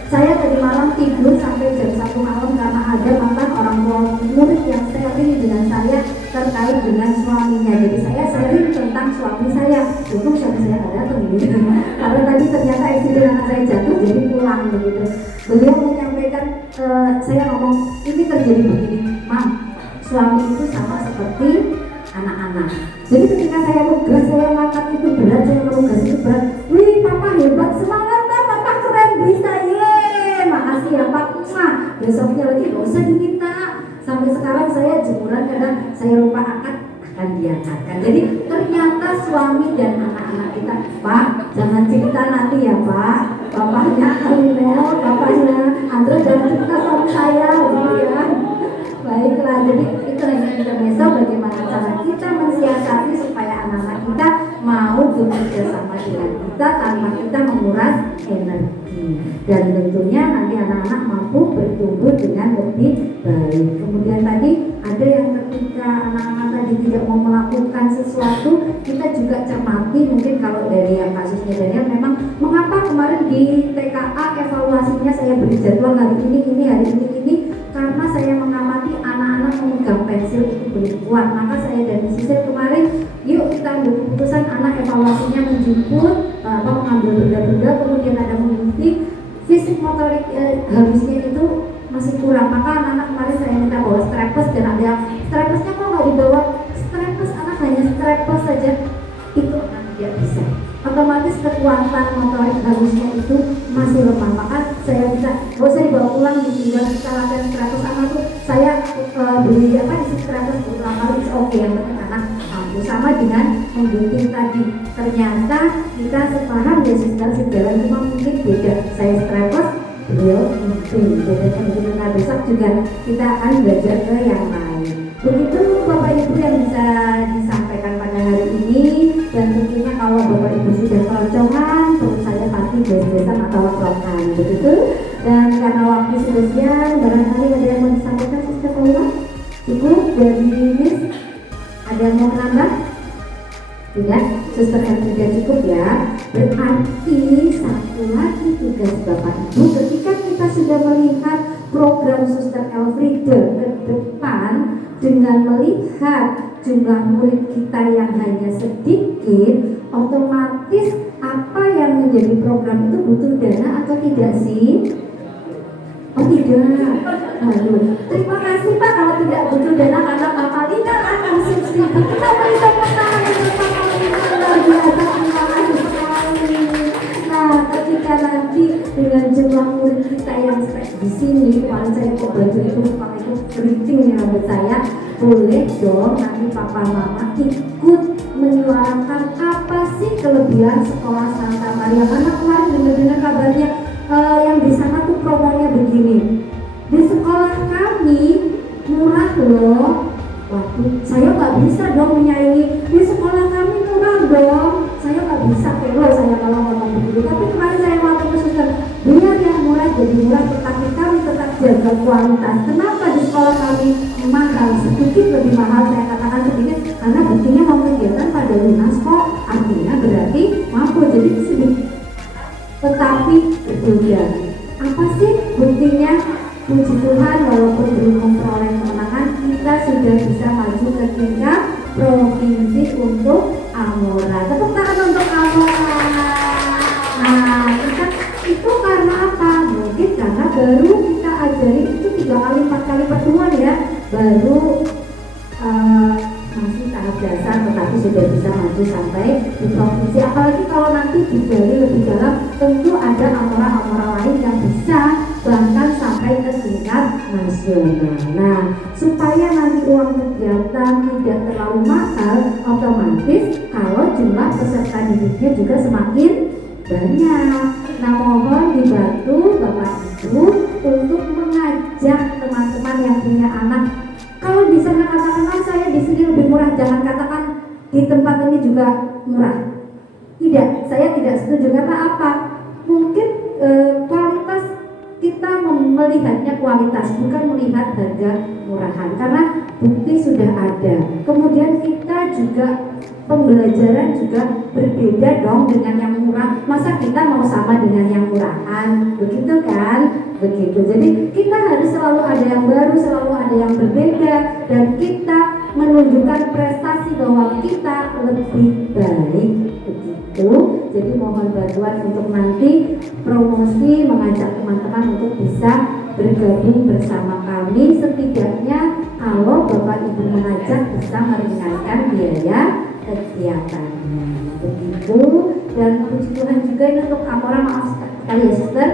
Saya tadi malam tidur sampai jam 1 malam karena ada mantan orang tua murid yang sharing dengan saya terkait dengan suaminya. Jadi saya sharing tentang suami saya. Untung suami saya nggak datang gitu. Karena tadi ternyata eksiden anak saya jatuh, jadi pulang begitu. Beliau menyampaikan, saya ngomong ini terjadi begini, Mam. Suami itu sama seperti anak-anak. Jadi ketika saya nugas, saya makan itu berat, saya menugas itu berat. Wih, papa hebat, semangat Pak, papa keren bisa, makasih ya Pak. Besoknya lagi gak usah diminta. Sampai sekarang saya jemuran kadang saya lupa angkat, akan diangkatkan. Jadi ternyata suami dan anak-anak kita, Pak, jangan cerita nanti ya Pak. Bapaknya Alinel, bapaknya Andra, jangan cerita suami saya, gitu ya. Baiklah, jadi itu yang kita besok bagaimana cara kita mensiasati supaya anak-anak kita mau bekerja sama dengan kita tanpa kita menguras energi, dan tentunya nanti anak-anak mampu bertumbuh dengan lebih baik. Kemudian tadi ada yang ketika anak-anak tadi tidak mau melakukan sesuatu, kita juga cermati. Mungkin kalau dari yang kasusnya Daniel, memang mengapa kemarin di TKA evaluasinya saya beri jadwal hari ini, hari ini, karena saya mengamati anak-anak memegang pensil itu belum kuat. Maka saya dan sisir kemarin, yuk kita ambil keputusan, anak evaluasinya menjemput mengambil benda-benda, kemudian ada mengikuti fisik motorik harusnya itu masih kurang. Maka anak-anak kemarin saya minta bawa strapless, dan ada straplessnya kok nggak dibawa strapless, anak hanya strapless saja, itu anak tidak bisa. Otomatis kekuatan motorik harusnya itu masih lemah. Maka saya bisa, gak usah dibawa pulang, tinggal kita latihan strapless. Anak tuh saya beli isi strapless berulang kali, oke, yang penting anak mampu. Sama dengan menggunting tadi, ternyata kita sepaham ya sudah sejalan, cuma mungkin beda. Saya strapless, beliau gunting, bedanya begitu. Nah besok juga kita akan belajar ke yang lain. Begitu Bapak Ibu yang bisa disampaikan pada hari ini, dan tentunya kalau Bapak Ibu sudah keroncongan, terus saya pasti beres-beresan atau laporan begitu. Dan karena waktu sudah siang, barangkali ada yang mau disampaikan, Sister Paula. dari Miss? Ada yang mau nambah? Tidak, Suster Elfrida cukup ya. Berarti satu lagi tugas Bapak Ibu, ketika kita sudah melihat program Suster Elfrida ke depan dengan melihat jumlah murid kita yang hanya sedikit, otomatis apa yang menjadi program itu butuh dana atau tidak sih? Oh tidak. Lalu terima kasih Pak kalau tidak butuh dana karena Bapak Lina akan subsidi. Kita beri tepuk tangan untuk Bapak Lina, luar biasa, terima kasih sekali. Nah, ketika nanti dengan jumlah murid kita yang di sini, kemarin saya kok baju itu pakai itu keriting nih rambut saya, boleh dong nanti Papa Mama ikut menyuarakan apa sih kelebihan sekolah Santa Maria. Karena kemarin dengar kabarnya yang di sana tuh promonya begini. Di sekolah kami murah loh. Waduh, saya nggak bisa dong menyaingi. Di sekolah kami murah dong. Saya nggak bisa kalau saya kalau ngomong begitu. Tapi kemarin saya waktu ke suster, biar yang murah jadi murah, tetapi kami tetap jaga kualitas. Kenapa di sekolah kami mahal, sedikit lebih mahal? Saya katakan sedikit karena buktinya mau kegiatan pada lunas kok. Artinya berarti mampu jadi sedikit. Tetapi berbeda. Apa sih buktinya? Puji Tuhan, walaupun belum memperoleh kemenangan, kita sudah bisa maju ke tingkat provinsi untuk Amora. Tepuk tangan untuk Amora. Nah, itu karena apa? Mungkin karena baru kita ajari itu 3 kali 4 kali pertemuan ya, baru masih tahap dasar, tetapi sudah bisa maju sampai di provinsi. Apalagi kalau nanti digali lebih dalam, tentu ada Amora-Amora lain yang bisa bahkan sampai ke tingkat nasional. Nah, supaya nanti uang kegiatan tidak terlalu mahal, otomatis kalau jumlah peserta didiknya juga semakin banyak. Nah, mohon dibantu Bapak Ibu untuk mengajak teman-teman yang punya anak. Kalau di sana katakanlah saya di sini lebih murah, jangan katakan di tempat ini juga murah. Tidak, saya tidak setuju. Karena apa? Mungkin kualitas kita melihatnya kualitas, bukan melihat harga murahan. Karena bukti sudah ada. Kemudian kita juga pembelajaran juga berbeda dong dengan yang murah. Masa kita mau sama dengan yang murahan? Begitu kan? Begitu. Jadi kita harus selalu ada yang baru, selalu ada yang berbeda, dan kita menunjukkan prestasi bahwa kita lebih baik. Begitu. Jadi mohon bantuan untuk nanti promosi, mengajak teman-teman untuk bisa bergabung bersama kami. Setidaknya kalau Bapak Ibu mengajak bisa meringankan biaya kegiatannya. Begitu. Dan puji Tuhan juga ini untuk Amora, maaf sekali ya Suster.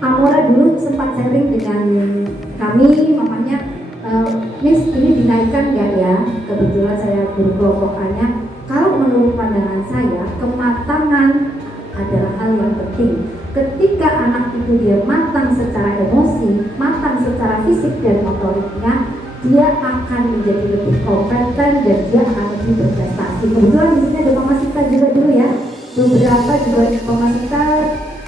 Amora dulu sempat sharing dengan kami, mamanya Miss ini dinaikkan nggak ya? Kebetulan saya guru kelompokannya. Kalau menurut pandangan saya, kematangan adalah hal yang penting. Ketika anak itu dia matang secara emosi, matang secara fisik dan motoriknya, dia akan menjadi lebih kompeten dan dia akan lebih berprestasi. Kebetulan di sini ada Mama Sita juga dulu ya. Beberapa juga Mama Sita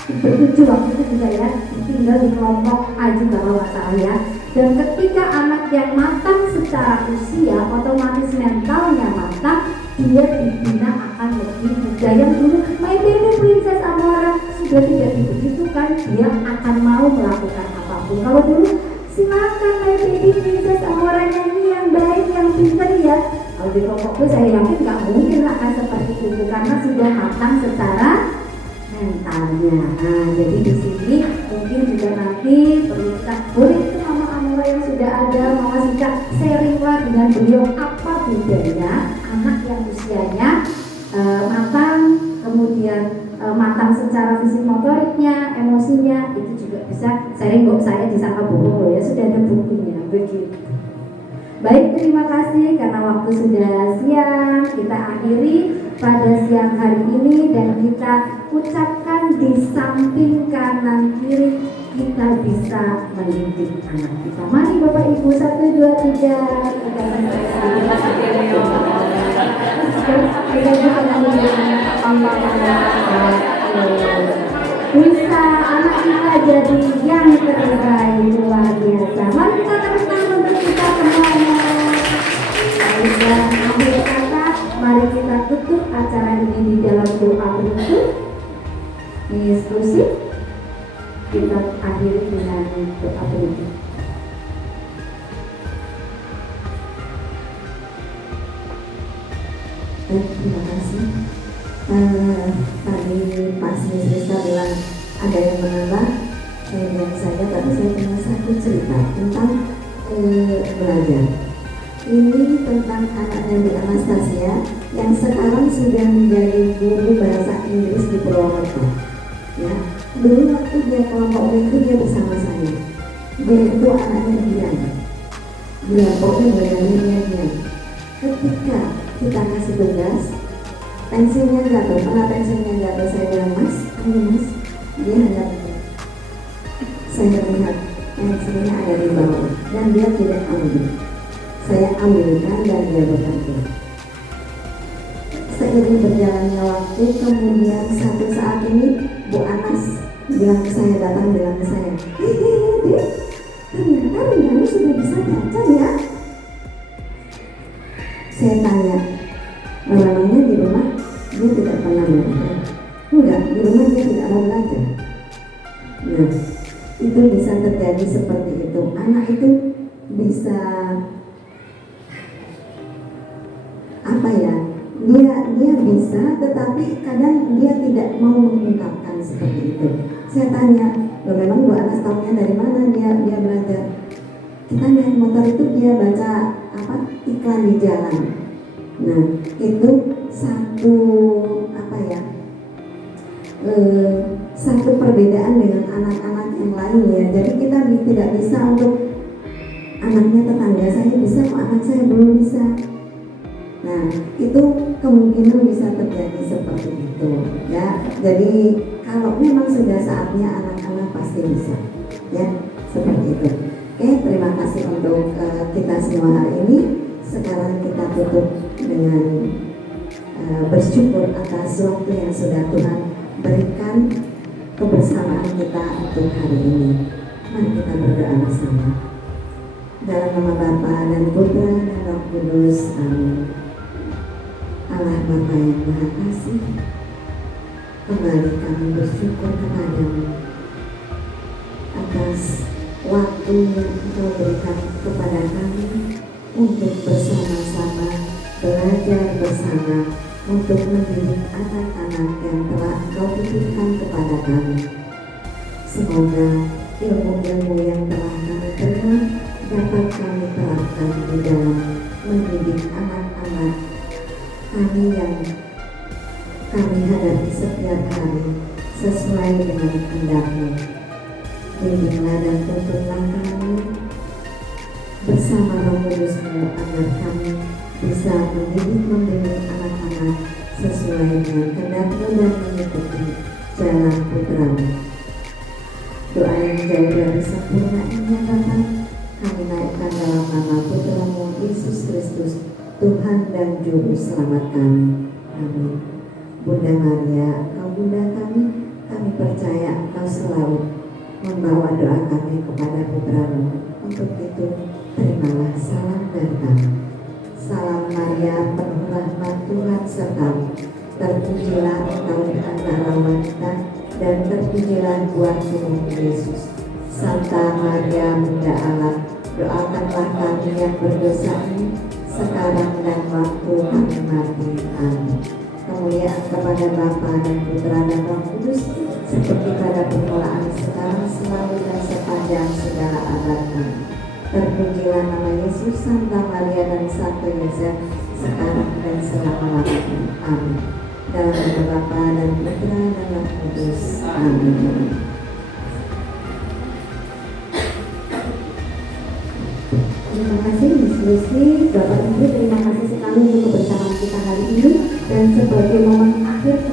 bertujuh waktu itu juga ya, tinggal di kelompok A juga kalau salah ya. Dan ketika anak yang matang secara usia, otomatis mentalnya matang, dia dibina akan lebih muda. Yang dulu My Baby Princess Amora sudah tidak begitu kan, dia akan mau melakukan apapun. Kalau dulu silakan My Baby Princess Amora nyanyi yang baik, yang pintar ya. Kalau di kelompokku saya yakin nggak mungkin akan seperti itu karena sudah matang secara mentalnya. Nah, jadi di sini mungkin juga nanti perlu kita boleh itu Mama Amora yang sudah ada, Mama Sika sharinglah dengan beliau apa bedanya anak yang usianya matang, kemudian matang secara fisik motoriknya, emosinya, itu juga bisa sharing. Kok saya disangka bohong ya, sudah ada buktinya. Begitu. Baik, terima kasih karena waktu sudah siang. Kita akhiri pada siang hari ini dan kita ucapkan di samping kanan kiri kita bisa mendidik anak kita. Mari Bapak Ibu, 1, 2, 3. Bisa anak kita jadi yang terbaik, luar biasa. Mari kita tepuk tangan untuk kita semuanya. akhiri dengan doa penutup. Terima kasih. Tadi Pak Rizka bilang ada yang menambah, saya bilang saja, tapi saya punya satu cerita tentang belajar. Ini tentang anaknya di Anastasia yang sekarang sudah menjadi guru bahasa Inggris di Purwokerto. Ya, dulu waktu dia kelompok itu dia bersama saya. Dia itu anaknya dia pokoknya belajarnya dia. Ketika kita kasih tugas, pensilnya jatuh, karena pensilnya jatuh, saya bilang, mas, ayo mas, dia hanya saya melihat pensilnya ada di bawah dan dia tidak ambil. Saya ambilkan dan dia bekerja. Seiring berjalannya waktu, kemudian satu saat ini Bu Anas bilang ke saya, datang bilang ke saya, Dek, ternyata Rindani sudah bisa baca ya. Saya tanya, memangnya di rumah dia tidak pernah belajar? Enggak, di rumah dia tidak mau belajar. Nah, itu bisa terjadi seperti itu. Anak itu bisa apa ya? Dia bisa, tetapi kadang dia tidak mau mengungkapkan seperti itu. Saya tanya, loh memang Bu Anas tahunya dari mana dia belajar? Kita naik motor itu dia baca iklan di jalan. Nah, itu satu satu perbedaan dengan anak-anak yang lain ya. Jadi kita tidak bisa untuk anaknya tetangga saya bisa, kok anak saya belum bisa. Nah, itu kemungkinan bisa terjadi seperti itu ya. Jadi kalau memang sudah saatnya, anak-anak pasti bisa ya, seperti itu. Oke, terima kasih untuk kita semua hari ini. Sekarang kita tutup dengan bersyukur atas waktu yang sudah Tuhan berikan kebersamaan kita untuk hari ini. Mari kita berdoa bersama. Dalam nama Bapa dan Putra dan Roh Kudus, amin. Allah Bapa yang Maha Kasih, kembali kami bersyukur kepadamu atas waktu yang Engkau berikan kepada kami untuk bersama-sama belajar bersama, untuk mendidik anak-anak yang telah Engkau titipkan kepada kami. Semoga ilmu-ilmu yang telah kami terima dapat kami terapkan di dalam mendidik anak-anak kami yang kami hadapi setiap hari sesuai dengan kehendak-Mu. Bimbinglah dan tuntunlah kami bersama Roh Kudus-Mu agar kami bisa mendidik anak-anak sesuai dengan kehendak-Mu dan mengikuti jalan Putra-Mu. Doa yang jauh dari sempurna ini Bapa, kami naikkan dalam nama Putra-Mu Yesus Kristus, Tuhan dan Juru Selamat kami. Amin. Bunda Maria, Engkau Bunda kami percaya Engkau selalu membawa doa kami kepada Putra-Mu. Untuk itu, terimalah salam dari kami. Salam Maria, penuh rahmat, Tuhan sertamu. Terpujilah Engkau di antara wanita, dan terpujilah buah tubuhmu Yesus. Santa Maria, Bunda Allah, doakanlah kami yang berdosa ini, sekarang dan waktu kami mati. Amin. Kemuliaan kepada Bapa dan Putra dan Roh Kudus, seperti pada permulaan, sekarang, selalu, dan sepanjang segala abad. Amin. Terpujilah nama Yesus, Santa Maria dan Santo Yosef, sekarang dan selama-lamanya. Amin. Dalam nama Bapa dan Putra dan Roh Kudus. Amin. Terima kasih Miss Lucy, Bapak Ibu, terima kasih sekali untuk kebersamaan kita hari ini. Dan sebagai momen akhir